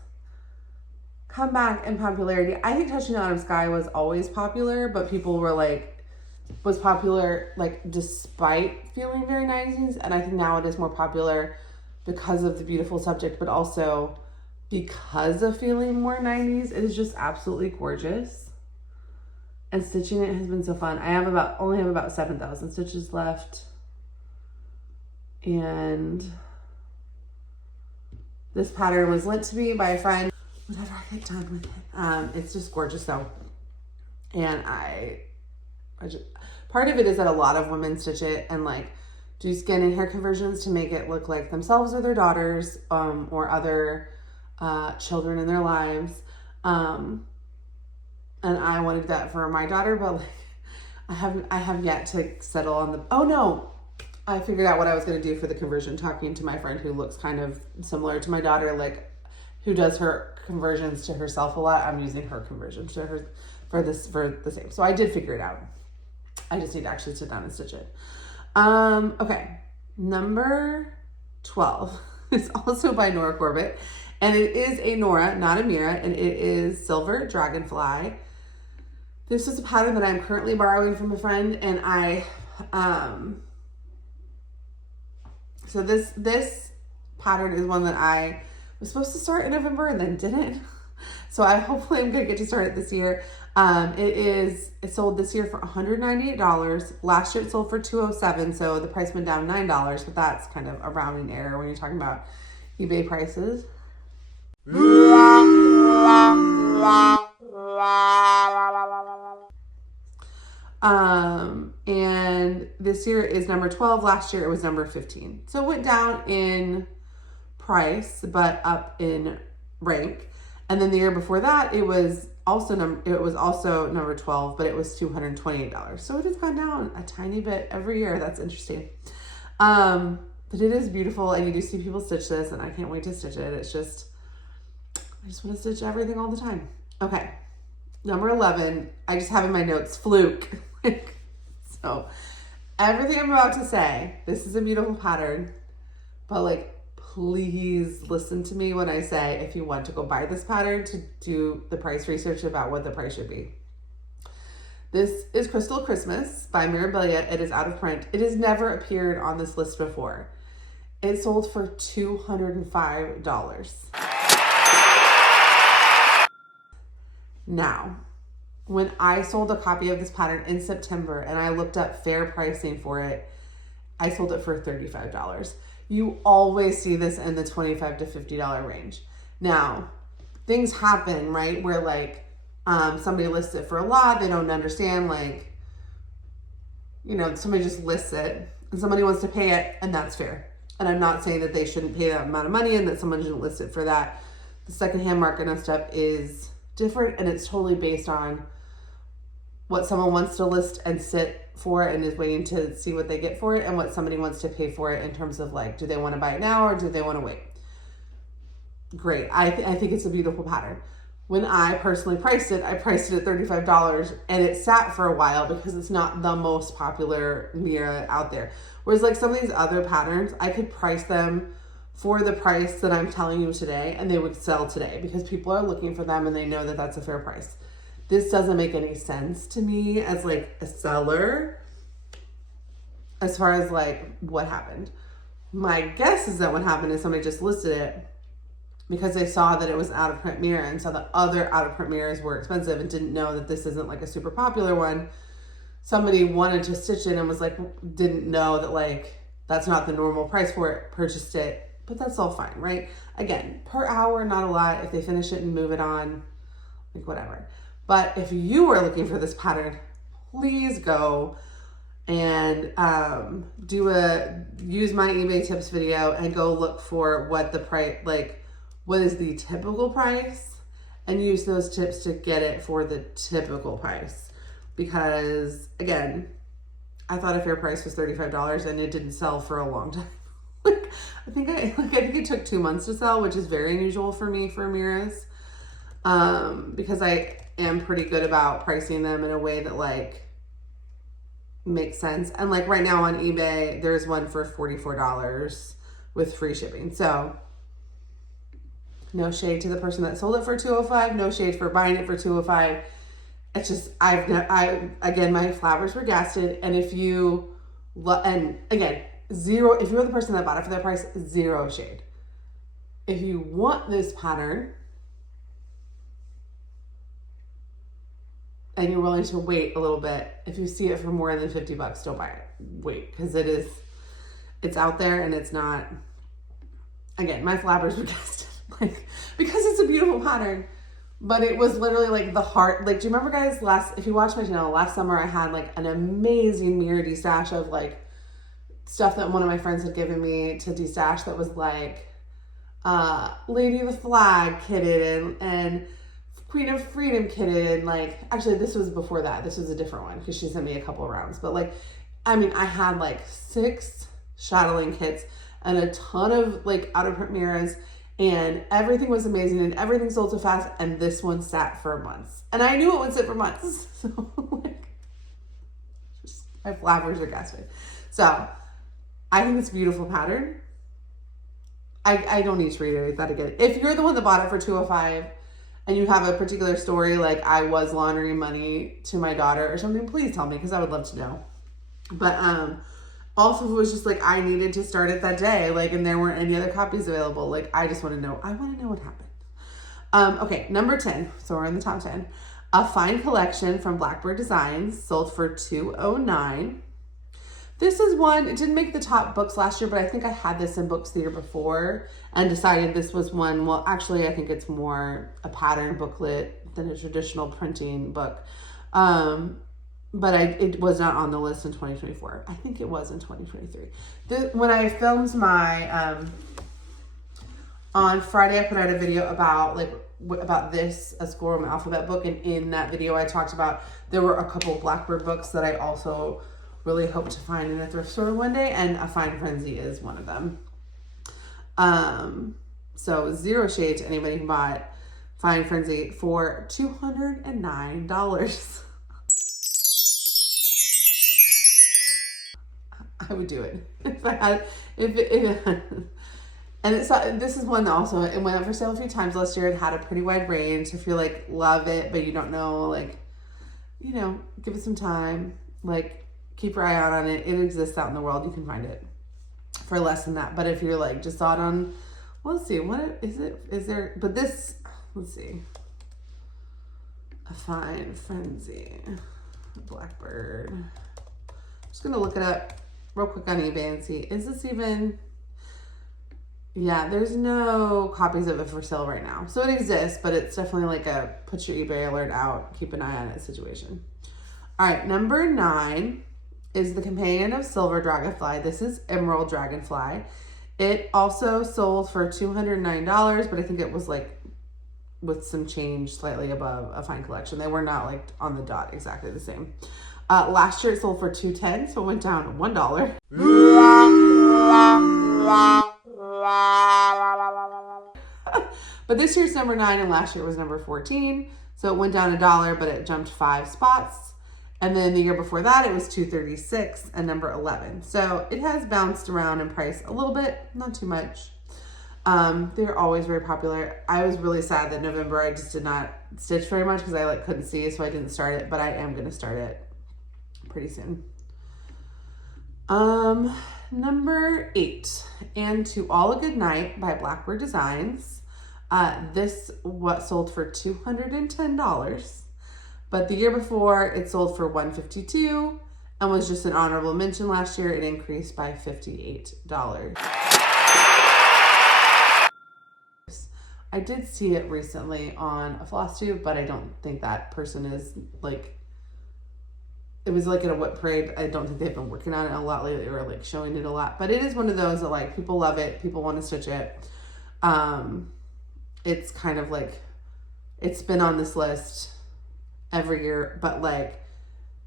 come back in popularity. I think Touching the Autumn Sky was always popular, but people were was popular despite feeling very 90s, and I think now it is more popular because of the beautiful subject, but also because of feeling more 90s. It is just absolutely gorgeous, and stitching it has been so fun. I only have about 7,000 stitches left, and this pattern was lent to me by a friend whenever I get done with it. It's just gorgeous though, and I just, part of it is that a lot of women stitch it and do skin and hair conversions to make it look like themselves or their daughters or other children in their lives. And I wanted that for my daughter, but I have yet to settle on the, oh no, I figured out what I was going to do for the conversion, talking to my friend who looks kind of similar to my daughter, who does her conversions to herself a lot. I'm using her conversions to her for the same. So I did figure it out. I just need to actually sit down and stitch it. Okay. Number 12 is also by Nora Corbett, and it is a Nora, not a Mira, and it is Silver Dragonfly. This is a pattern that I'm currently borrowing from a friend, and so this pattern is one that I was supposed to start in November and then didn't. So hopefully I'm gonna get to start it this year. It sold this year for $198. Last year it sold for $207, so the price went down $9, but that's kind of a rounding error when you're talking about eBay prices. And this year is number 12. Last year it was number 15. So it went down in price, but up in rank. And then the year before that, it was also number 12, but it was $228. So it has gone down a tiny bit every year. That's interesting. But it is beautiful, and you do see people stitch this, and I can't wait to stitch it. It's just, I just want to stitch everything all the time. Okay. Number 11, I just have in my notes, fluke. So everything I'm about to say, this is a beautiful pattern, but like, please listen to me when I say, if you want to go buy this pattern, to do the price research about what the price should be. This is Crystal Christmas by Mirabilia. It is out of print. It has never appeared on this list before. It sold for $205. Now, when I sold a copy of this pattern in September and I looked up fair pricing for it, I sold it for $35. You always see this in the $25 to $50 range. Now, things happen, right? Where like, somebody lists it for a lot. They don't understand, like, you know, somebody just lists it and somebody wants to pay it, and that's fair. And I'm not saying that they shouldn't pay that amount of money and that someone shouldn't list it for that. The secondhand market and stuff is different, and it's totally based on what someone wants to list and sit for it and is waiting to see what they get for it, and what somebody wants to pay for it in terms of like, do they want to buy it now or do they want to wait? Great. I think it's a beautiful pattern. When I personally priced it, I priced it at $35, and it sat for a while because it's not the most popular Mira out there. Whereas like some of these other patterns, I could price them for the price that I'm telling you today, and they would sell today because people are looking for them and they know that that's a fair price. This doesn't make any sense to me as like a seller as far as like what happened. My guess is that what happened is somebody just listed it because they saw that it was out of print mirror and saw that other out of print mirrors were expensive and didn't know that this isn't like a super popular one. Somebody wanted to stitch it and was like, didn't know that like that's not the normal price for it, purchased it, but that's all fine, right? Again, per hour, not a lot. If they finish it and move it on, like whatever. But if you are looking for this pattern, please go and use my eBay tips video and go look for what the price, like what is the typical price, and use those tips to get it for the typical price. Because again, I thought a fair price was $35 and it didn't sell for a long time. I think it took 2 months to sell, which is very unusual for me for Miras. Because I am pretty good about pricing them in a way that like makes sense. And like right now on eBay, there's one for $44 with free shipping. So no shade to the person that sold it for $205. No shade for buying it for $205. It's just, again, my flowers were gasted. And if you, and again, zero, if you're the person that bought it for that price, zero shade. If you want this pattern and you're willing to wait a little bit, if you see it for more than $50, don't buy it. Wait, because it's out there and it's not, again, my flowers were gasted. Like, because it's a beautiful pattern, but it was literally like the heart. Like, do you remember, guys, if you watched my channel, last summer I had like an amazing mirror destash of like stuff that one of my friends had given me to destash that was like Lady of the Flag kitted and Queen of Freedom kitted, and like, actually this was before that. This was a different one because she sent me a couple of rounds. But like, I mean, I had like 6 shadowing kits and a ton of like out of print mirrors and everything was amazing and everything sold so fast, and this one sat for months. And I knew it would sit for months. So like, my flappers are gasping. So I think it's a beautiful pattern. I don't need to reiterate that again. If you're the one that bought it for $205 and you have a particular story, like I was laundering money to my daughter or something, please tell me, because I would love to know. But also it was just like I needed to start it that day, like, and there weren't any other copies available. Like, I just want to know. I want to know what happened. Okay, number 10. So we're in the top 10. A fine collection from Blackbird Designs, sold for $209. This is one, it didn't make the top books last year, but I think I had this in books the year before and decided this was one. Well, actually, I think it's more a pattern booklet than a traditional printing book. But it was not on the list in 2024. I think it was in 2023. When I filmed my, on Friday, I put out a video about this, A Schoolroom Alphabet book. And in that video, I talked about, there were a couple Blackbird books that I also really hope to find in a thrift store one day. And A Fine Frenzy is one of them. So zero shade to anybody who bought Fine Frenzy for $209. I would do it if I had, and this is one that also, it went up for sale a few times last year. It had a pretty wide range. If you're like, love it, but you don't know, like, you know, give it some time, like, keep your eye out on it. It exists out in the world. You can find it for less than that. But if you're like, just saw it on, well, let's see, what is it? Is there, but this, let's see. A Fine Frenzy, Blackbird. I'm just going to look it up real quick on eBay and see, is this even, yeah, there's no copies of it for sale right now. So it exists, but it's definitely like a put your eBay alert out, keep an eye on it situation. All right, number 9 is the companion of Silver Dragonfly. This is Emerald Dragonfly. It also sold for $209, but I think it was like with some change slightly above A Fine Collection. They were not like on the dot exactly the same. Last year it sold for $210, so it went down $1. But this year's number 9 and last year was number 14. So it went down $1, but it jumped 5 spots. And then the year before that, it was $236 and number 11. So it has bounced around in price a little bit, not too much. They're always very popular. I was really sad that November I just did not stitch very much because I like couldn't see, so I didn't start it, but I am going to start it pretty soon. Number 8, And To All a Good Night by Blackbird Designs. This sold for $210, but the year before it sold for $152 and was just an honorable mention last year. It increased by $58. I did see it recently on a Flosstube, but I don't think that person is like, it was like at a whip parade. I don't think they've been working on it a lot lately or like showing it a lot, but it is one of those that like people love it. People want to stitch it. It's kind of like, it's been on this list every year, but like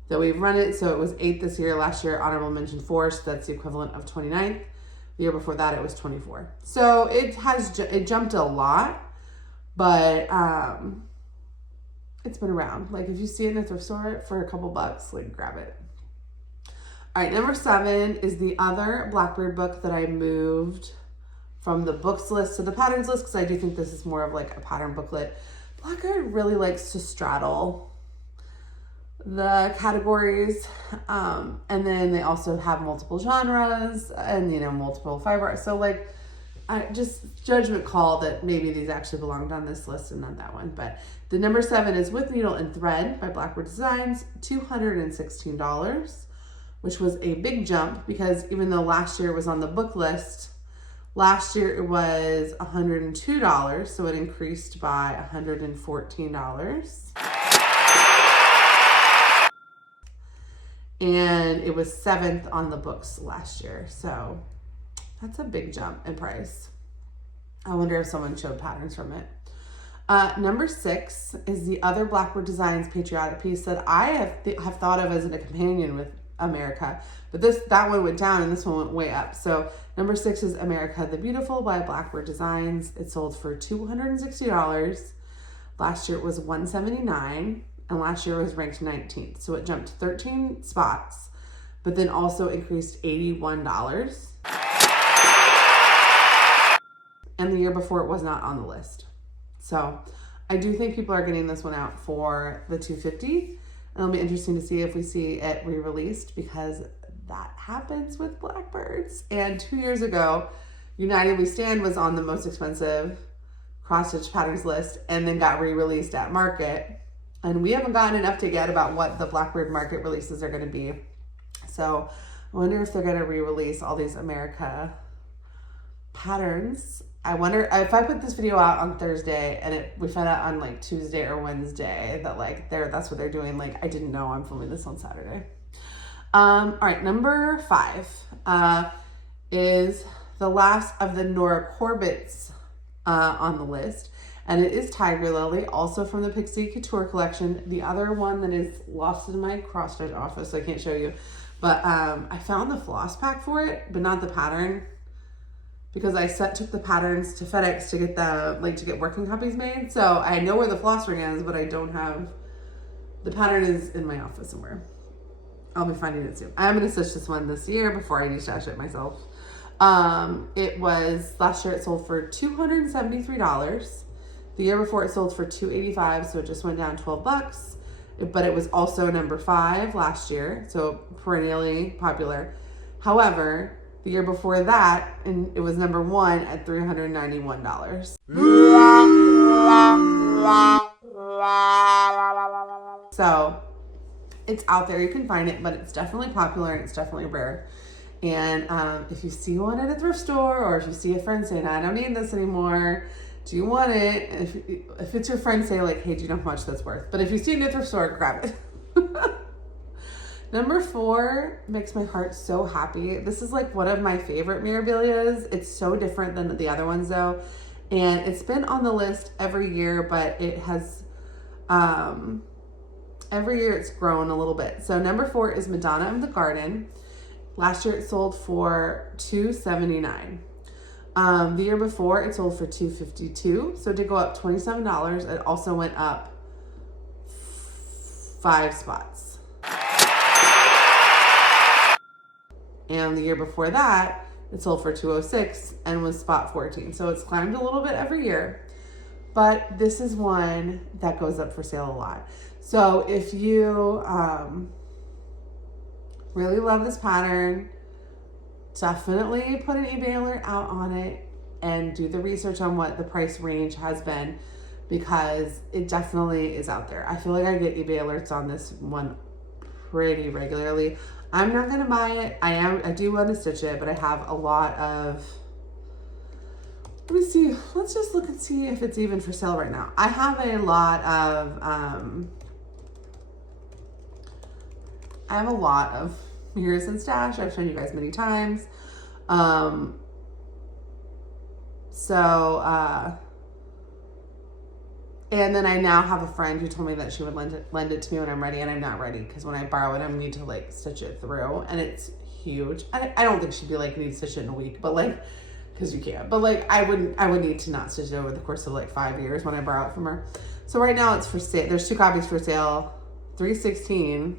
that we've run it. So it was 8 this year, last year, honorable mention 4. So that's the equivalent of 29th. The year before that, it was 24. So it jumped a lot, but, it's been around. Like if you see it in a thrift store for a couple bucks, like grab it. All right, number 7 is the other Blackbird book that I moved from the books list to the patterns list because I do think this is more of like a pattern booklet. Blackbird really likes to straddle the categories, and then they also have multiple genres and, you know, multiple fiber. So like, I just judgment call that maybe these actually belonged on this list and not that one. But the number 7 is With Needle and Thread by Blackbird Designs, $216, which was a big jump because even though last year it was on the book list, last year it was $102, so it increased by $114. And it was 7th on the books last year, so that's a big jump in price. I wonder if someone showed patterns from it. Number 6 is the other Blackbird Designs patriotic piece that I have thought of as a companion with America. But that one went down and this one went way up. So number 6 is America the Beautiful by Blackbird Designs. It sold for $260. Last year it was $179, and last year it was ranked 19th. So it jumped 13 spots, but then also increased $81. And the year before it was not on the list. So I do think people are getting this one out for the $250. And it'll be interesting to see if we see it re-released, because that happens with Blackbirds. And 2 years ago, United We Stand was on the most expensive cross-stitch patterns list and then got re-released at market. And we haven't gotten an update yet about what the Blackbird market releases are going to be. So I wonder if they're going to re-release all these America patterns. I wonder if I put this video out on Thursday and we found out on like Tuesday or Wednesday that like that's what they're doing. Like, I didn't know I'm filming this on Saturday. All right, number 5 is the last of the Nora Corbett's on the list, and it is Tiger Lily, also from the Pixie Couture collection. The other one that is lost in my cross stitch office, so I can't show you, but I found the floss pack for it, but not the pattern, because I took the patterns to FedEx to get to get working copies made. So I know where the floss ring is, but I don't have the pattern. Is in my office somewhere. I'll be finding it soon. I'm gonna stitch this one this year before I de-stash it myself. It was last year. It sold for $273. The year before it sold for $285, so it just went down $12. But it was also number 5 last year, so perennially popular. However, the year before that, and it was number 1 at $391. So it's out there, you can find it, but it's definitely popular and it's definitely rare. And if you see one at a thrift store, or if you see a friend saying, I don't need this anymore, do you want it? And if it's your friend, say like, hey, do you know how much that's worth? But if you see it at a thrift store, grab it. Number 4 makes my heart so happy. This is like one of my favorite Mirabilias. It's so different than the other ones though. And it's been on the list every year, but it has, every year it's grown a little bit. So number 4 is Madonna of the Garden. Last year it sold for $279. The year before it sold for $252. So it did go up $27. It also went up 5 spots. And the year before that, it sold for $206 and was spot 14. So it's climbed a little bit every year, but this is one that goes up for sale a lot. So if you really love this pattern, definitely put an eBay alert out on it and do the research on what the price range has been, because it definitely is out there. I feel like I get eBay alerts on this one pretty regularly. I'm not gonna buy it. I do want to stitch it, but I have a lot of, let me see, let's just look and see if it's even for sale right now. I have a lot of mirrors in stash. I've shown you guys many times. And then I now have a friend who told me that she would lend it to me when I'm ready, and I'm not ready, because when I borrow it, I need to like stitch it through, and it's huge. I don't think she'd be like, need to stitch it in a week, but like, because you can't. But like, I would need to not stitch it over the course of like 5 years when I borrow it from her. So right now it's for sale. There's 2 copies for sale, $316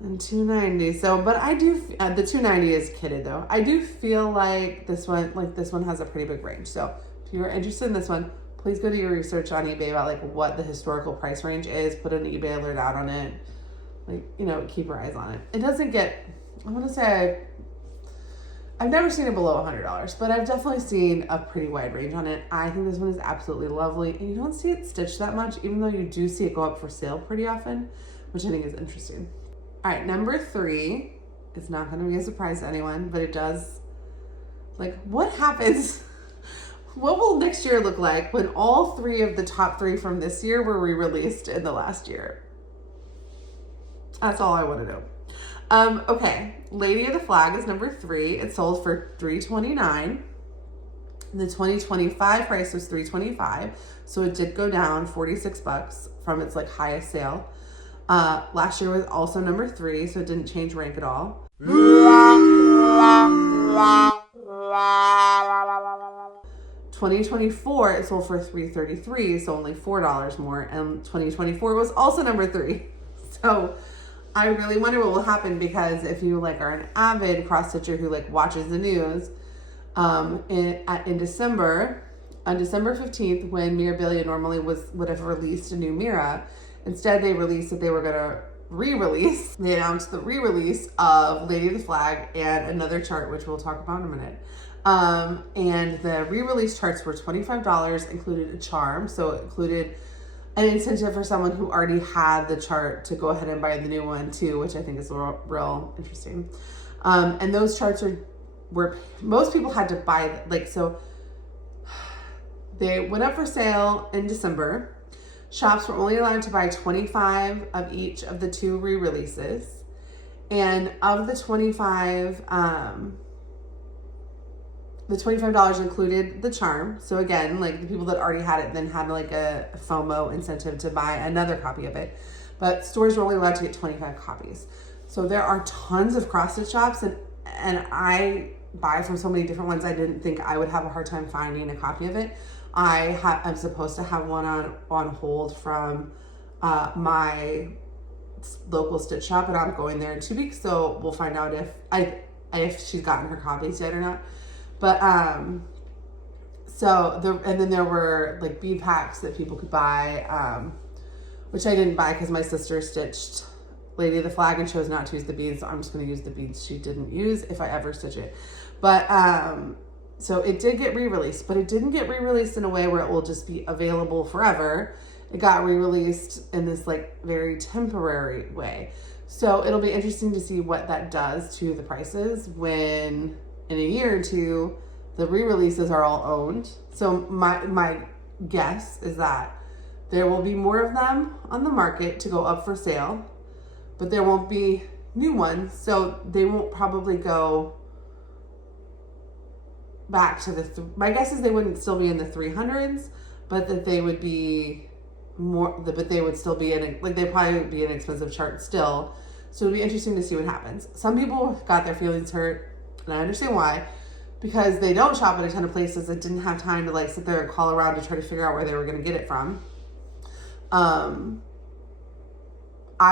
and $290. So, but I do, the $290 is kitted though. I do feel like this one has a pretty big range. So if you're interested in this one, please go do your research on eBay about like what the historical price range is. Put an eBay alert out on it. Like, you know, keep your eyes on it. It doesn't get, I want to say, I've never seen it below $100, but I've definitely seen a pretty wide range on it. I think this one is absolutely lovely. And you don't see it stitched that much, even though you do see it go up for sale pretty often, which I think is interesting. All right, number 3, it's not going to be a surprise to anyone, but it does, like, what happens? What will next year look like when all 3 of the top 3 from this year were re-released in the last year? That's all I want to know. Okay, Lady of the Flag is number 3. It sold for $329. The 2025 price was $325, so it did go down $46 from its like highest sale. Last year was also number 3, so it didn't change rank at all. 2024, it sold for $333, so only $4 more, and 2024 was also number 3. So I really wonder what will happen, because if you like are an avid cross stitcher who like watches the news, in December, on December 15th, when Mirabilia normally would have released a new Mira, instead they released that they were gonna re-release. They announced the re-release of Lady of the Flag and another chart, which we'll talk about in a minute. And the re-release charts were $25, included a charm, so it included an incentive for someone who already had the chart to go ahead and buy the new one too, which I think is real interesting. And those charts were most people had to buy, like, so they went up for sale in December. Shops were only allowed to buy 25 of each of the 2 re-releases, and of the 25, the $25 included the charm. So again, like the people that already had it then had like a FOMO incentive to buy another copy of it. But stores were only allowed to get 25 copies. So there are tons of cross-stitch shops, and I buy from so many different ones. I didn't think I would have a hard time finding a copy of it. I'm supposed to have one on hold from my local stitch shop, and I'm going there in 2 weeks. So we'll find out if she's gotten her copies yet or not. But, and then there were like bead packs that people could buy, which I didn't buy because my sister stitched Lady of the Flag and chose not to use the beads. So I'm just going to use the beads she didn't use if I ever stitch it. But, so it did get re-released, but it didn't get re-released in a way where it will just be available forever. It got re-released in this like very temporary way. So it'll be interesting to see what that does to the prices when in a year or 2, the re-releases are all owned. So my guess is that there will be more of them on the market to go up for sale, but there won't be new ones. So they won't probably go back to my guess is they wouldn't still be in the 300s, but that they would be more, but they would still be in, like, they'd probably be an expensive chart still. So it'll be interesting to see what happens. Some people got their feelings hurt, and I understand why, because they don't shop at a ton of places that didn't have time to like sit there and call around to try to figure out where they were going to get it from. I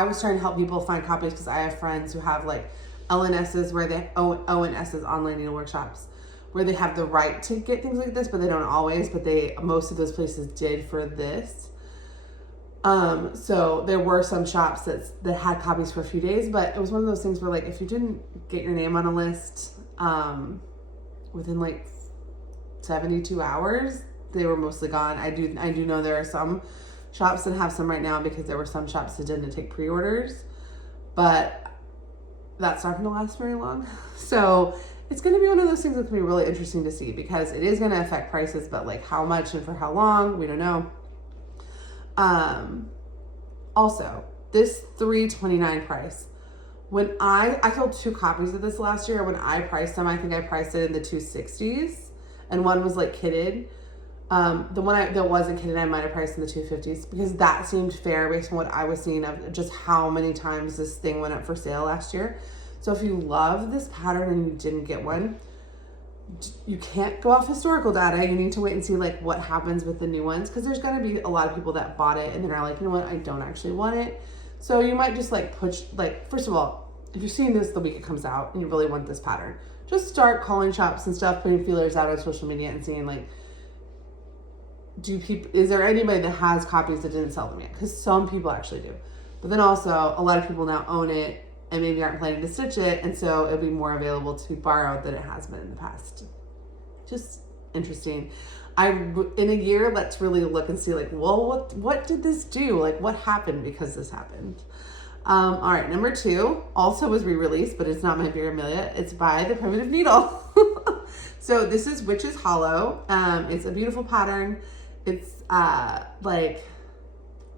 was trying to help people find copies because I have friends who have like LNSs where they ONSs, online needle workshops, where they have the right to get things like this, but they don't always, but most of those places did for this. So there were some shops that had copies for a few days, but it was one of those things where like, if you didn't get your name on a list, within like 72 hours, they were mostly gone. I do know there are some shops that have some right now because there were some shops that didn't take pre-orders, but that's not going to last very long. So it's going to be one of those things that's going to be really interesting to see, because it is going to affect prices, but like how much and for how long, we don't know. Also, this $329 price, when I sold 2 copies of this last year, when I priced them, I think I priced it in the 260s, and one was like kitted. The one that wasn't kitted, I might have priced in the 250s, because that seemed fair based on what I was seeing of just how many times this thing went up for sale last year. So if you love this pattern and you didn't get one, you can't go off historical data. You need to wait and see like what happens with the new ones, because there's going to be a lot of people that bought it and then are like, you know what, I don't actually want it. So you might just like push, like, first of all, if you're seeing this the week it comes out and you really want this pattern, just start calling shops and stuff, putting feelers out on social media and seeing like, is there anybody that has copies that didn't sell them yet? Because some people actually do. But then also a lot of people now own it and maybe aren't planning to stitch it, and so it'll be more available to be borrowed than it has been in the past. Just interesting. In a year, let's really look and see like, well, what did this do? Like, what happened because this happened? All right, number 2 also was re-released, but it's not my Vera Amelia. It's by the Primitive Needle. So this is Witch's Hollow. It's a beautiful pattern. It's like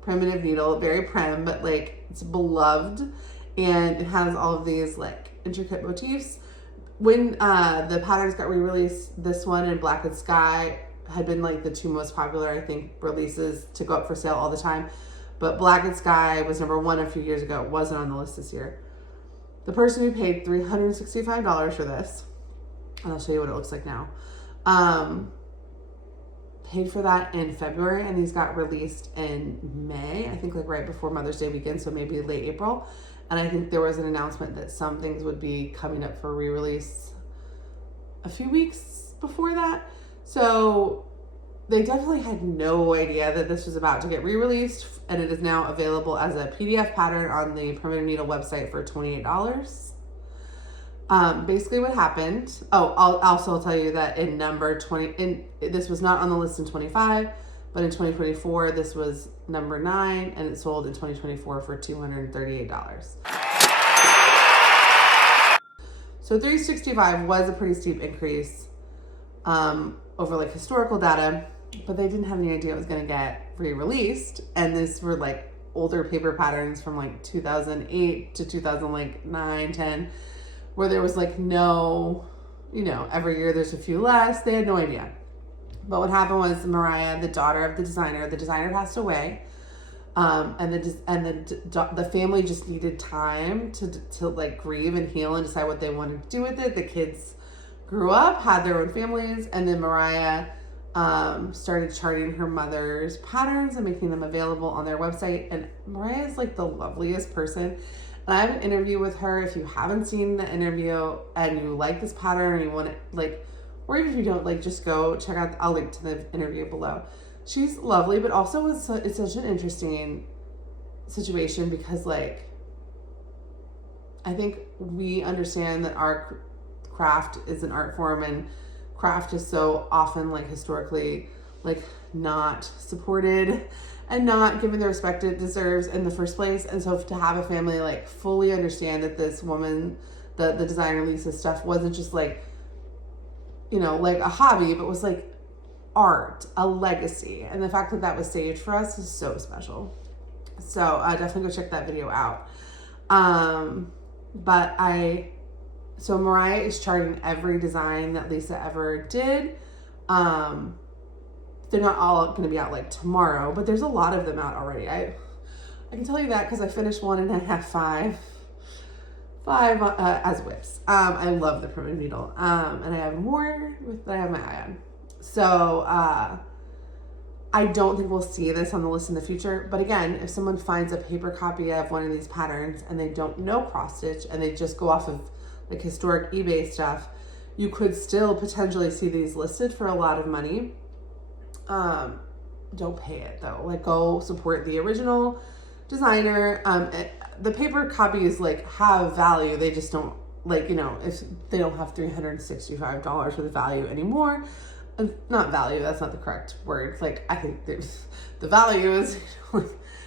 Primitive Needle, very prim, but like it's beloved. And it has all of these like intricate motifs. When the patterns got re-released, this one and Black and Sky had been like the 2 most popular, I think, releases to go up for sale all the time. but Black and Sky was number 1 a few years ago. It wasn't on the list this year. The person who paid $365 for this, and I'll show you what it looks like now, paid for that in February, and these got released in May, I think like right before Mother's Day weekend, so maybe late April. And I think there was an announcement that some things would be coming up for re-release a few weeks before that. So they definitely had no idea that this was about to get re-released, and it is now available as a PDF pattern on the Primitive Needle website for $28. Basically what happened, I'll tell you that in number 20, this was not on the list in 25, but in 2024, this was number 9, and it sold in 2024 for $238. So 365 was a pretty steep increase over like historical data, but they didn't have any idea it was going to get re-released. And these were like older paper patterns from like 2008 to 2009, 10, where there was like no, every year there's a few less. They had no idea. But what happened was Mariah, the daughter of the designer passed away. And the family just needed time to like grieve and heal and decide what they wanted to do with it. The kids grew up, had their own families, and then Mariah started charting her mother's patterns and making them available on their website. And Mariah is like the loveliest person. And I have an interview with her. If you haven't seen the interview and you like this pattern and you want it, like, or even if you don't, like, just go check out, I'll link to the interview below. She's lovely, but also it's such an interesting situation because, like, I think we understand that our craft is an art form, and craft is so often, like, historically, like, not supported and not given the respect it deserves in the first place. And so to have a family, like, fully understand that this woman, the designer Lisa's stuff, wasn't just, like, like a hobby, but was, like, art, a legacy. And the fact that that was saved for us is so special. So definitely go check that video out. So Mariah is charting every design that Lisa ever did. They're not all going to be out like tomorrow, but there's a lot of them out already. I can tell you that because I finished one and I have five as whips. I love the Primitive Needle. And I have more that I have my eye on. So I don't think we'll see this on the list in the future. But again, if someone finds a paper copy of one of these patterns and they don't know cross stitch and they just go off of like historic eBay stuff, you could still potentially see these listed for a lot of money. Don't pay it though. Like, go support the original designer. The paper copies like have value. They just don't, like, if they don't have $365 worth of value anymore. Not value, that's not the correct word. Like, I think the value is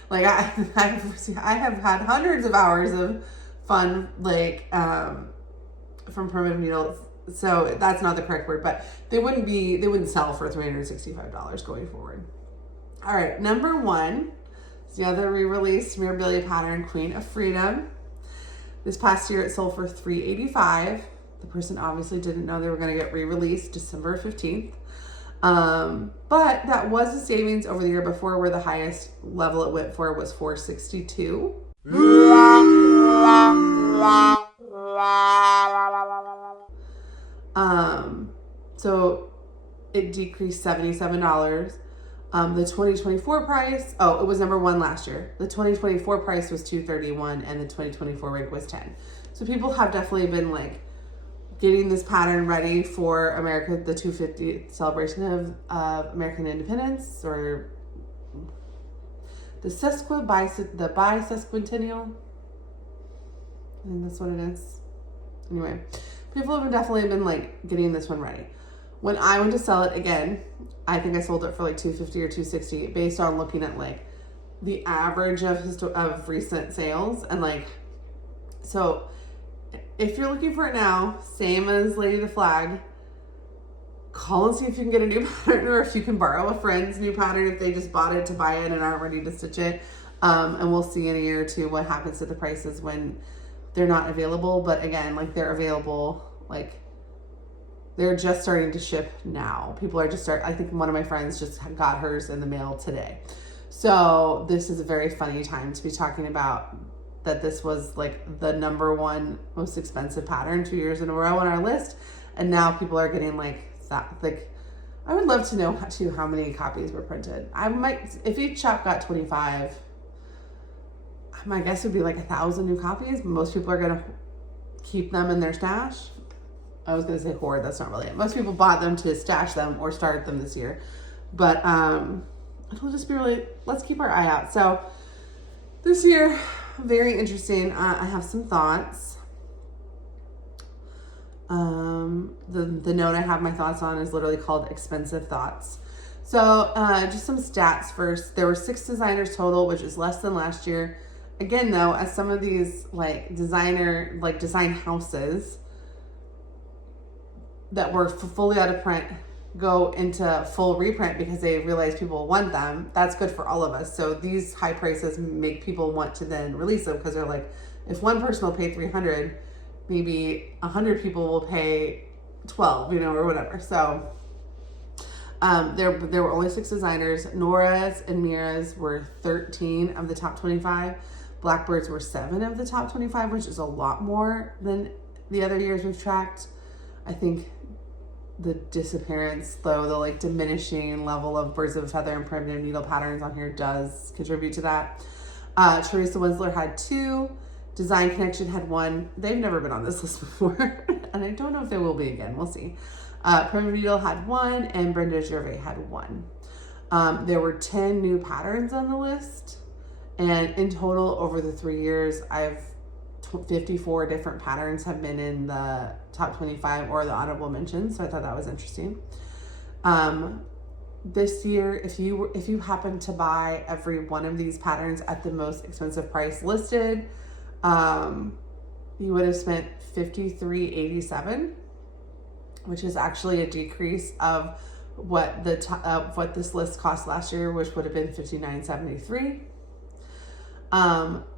like I have had hundreds of hours of fun, like, from Primitive Needles. So that's not the correct word, but they wouldn't sell for $365 going forward. All right, number 1 is the other re-released memorabilia pattern, Queen of Freedom. This past year it sold for $385. The person obviously didn't know they were going to get re-released December 15th. But that was a savings over the year before, where the highest level it went for was $462. So it decreased $77. The 2024 price, it was number 1 last year. The 2024 price was $231 and the 2024 rank was 10. So people have definitely been like getting this pattern ready for America, the 250th celebration of American independence, or the bicentennial. I think that's what it is. Anyway, people have definitely been like getting this one ready. When I went to sell it again, I think I sold it for like $250 or $260 based on looking at like the average of recent sales. And like, so if you're looking for it now, same as Lady the Flag, call and see if you can get a new pattern, or if you can borrow a friend's new pattern if they just bought it to buy it and aren't ready to stitch it. And we'll see in a year or two what happens to the prices when they're not available. But again, like, they're available, like, they're just starting to ship now. People are just I think one of my friends just got hers in the mail today. So this is a very funny time to be talking about that this was like the #1 most expensive pattern 2 years in a row on our list. And now people are getting like that. Like, I would love to know too how many copies were printed. I might, if each shop got 25, my guess would be like 1,000 new copies. Most people are gonna keep them in their stash. I was gonna say hoard, that's not really it. Most people bought them to stash them or start them this year. But it'll just be really, let's keep our eye out. So this year, very interesting. I have some thoughts. The note I have my thoughts on is literally called expensive thoughts. So just some stats first. There were 6 designers total, which is less than last year. Again, though, as some of these like design houses that were fully out of print go into full reprint because they realize people want them, that's good for all of us. So these high prices make people want to then release them because they're like, if one person will pay $300, maybe 100 people will pay 12, or whatever. So there were only 6 designers. Nora's and Mira's were 13 of the top 25. Blackbird's were 7 of the top 25, which is a lot more than the other years we've tracked. I think the disappearance, though, the like diminishing level of birds of a feather and primitive needle patterns on here does contribute to that. Teresa Winsler had 2. Design Connection had 1. They've never been on this list before, and I don't know if they will be again. We'll see. Primitive Needle had 1, and Brenda Gervais had 1. There were 10 new patterns on the list, and in total, over the 3 years, 54 different patterns have been in the top 25 or the honorable mentions. So I thought that was interesting. This year, if you happen to buy every one of these patterns at the most expensive price listed, you would have spent $53.87, which is actually a decrease of what this list cost last year, which would have been $59.73.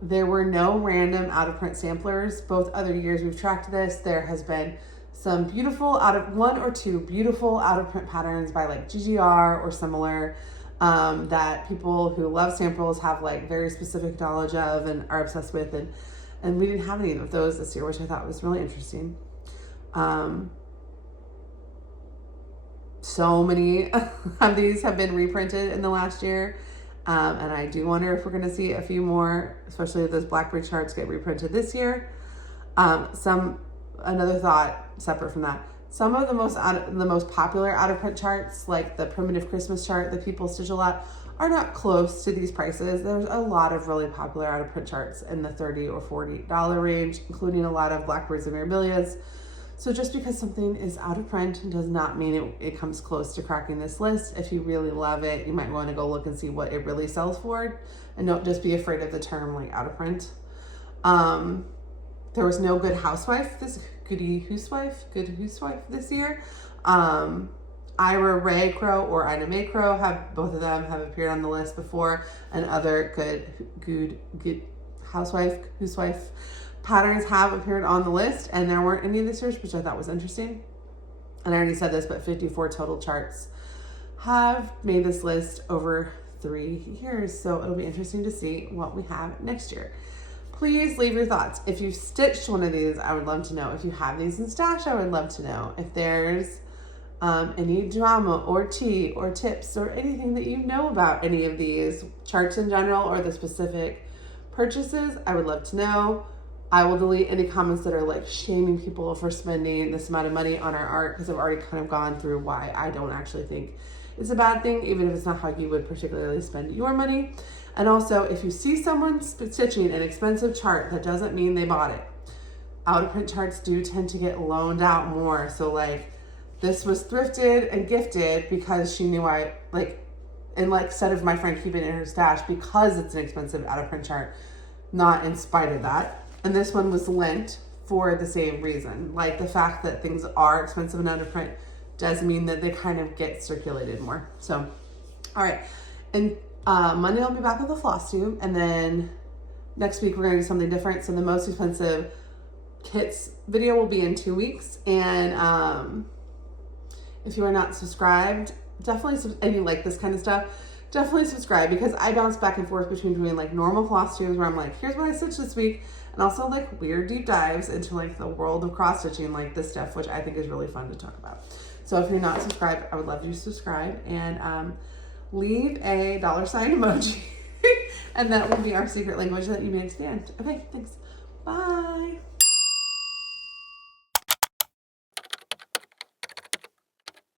There were no random out of print samplers. Both other years we've tracked this, there has been some beautiful 1 or 2 beautiful out of print patterns by like GGR or similar, that people who love samples have like very specific knowledge of and are obsessed with, and we didn't have any of those this year, which I thought was really interesting. So many of these have been reprinted in the last year. And I do wonder if we're going to see a few more, especially if those Blackbird charts get reprinted this year. Another thought separate from that, some of the most popular out of print charts, like the Primitive Christmas chart that people stitch a lot, are not close to these prices. There's a lot of really popular out of print charts in the $30 or $40 range, including a lot of Blackbirds and Mirabilias. So just because something is out of print does not mean it comes close to cracking this list. If you really love it, you might want to go look and see what it really sells for, and don't just be afraid of the term like out of print. There was no good housewife this year. Ira Ray Crow or Ina May Crow both of them have appeared on the list before, and other good housewife patterns have appeared on the list, and there weren't any this year, which I thought was interesting. And I already said this, but 54 total charts have made this list over 3 years. So it'll be interesting to see what we have next year. Please leave your thoughts. If you've stitched one of these, I would love to know. If you have these in stash, I would love to know. If there's any drama or tea or tips or anything that you know about any of these charts in general or the specific purchases, I would love to know. I will delete any comments that are like shaming people for spending this amount of money on our art, because I've already kind of gone through why I don't actually think it's a bad thing, even if it's not how you would particularly spend your money. And also, if you see someone stitching an expensive chart, that doesn't mean they bought it. Out of print charts do tend to get loaned out more. So like, this was thrifted and gifted because she knew instead of my friend keeping it in her stash because it's an expensive out of print chart, not in spite of that. And this one was lent for the same reason. Like, the fact that things are expensive and out of print does mean that they kind of get circulated more. So, all right. And Monday I'll be back with the Flosstube, and then next week we're going to do something different. So the most expensive kits video will be in 2 weeks. And if you are not subscribed, and you like this kind of stuff, definitely subscribe, because I bounce back and forth between doing like normal floss tubes where I'm like, here's what I stitched this week, and also like weird deep dives into like the world of cross stitching, like this stuff, which I think is really fun to talk about. So if you're not subscribed, I would love you to subscribe, and leave a $ emoji and that will be our secret language that you made to the end. Okay, thanks. Bye.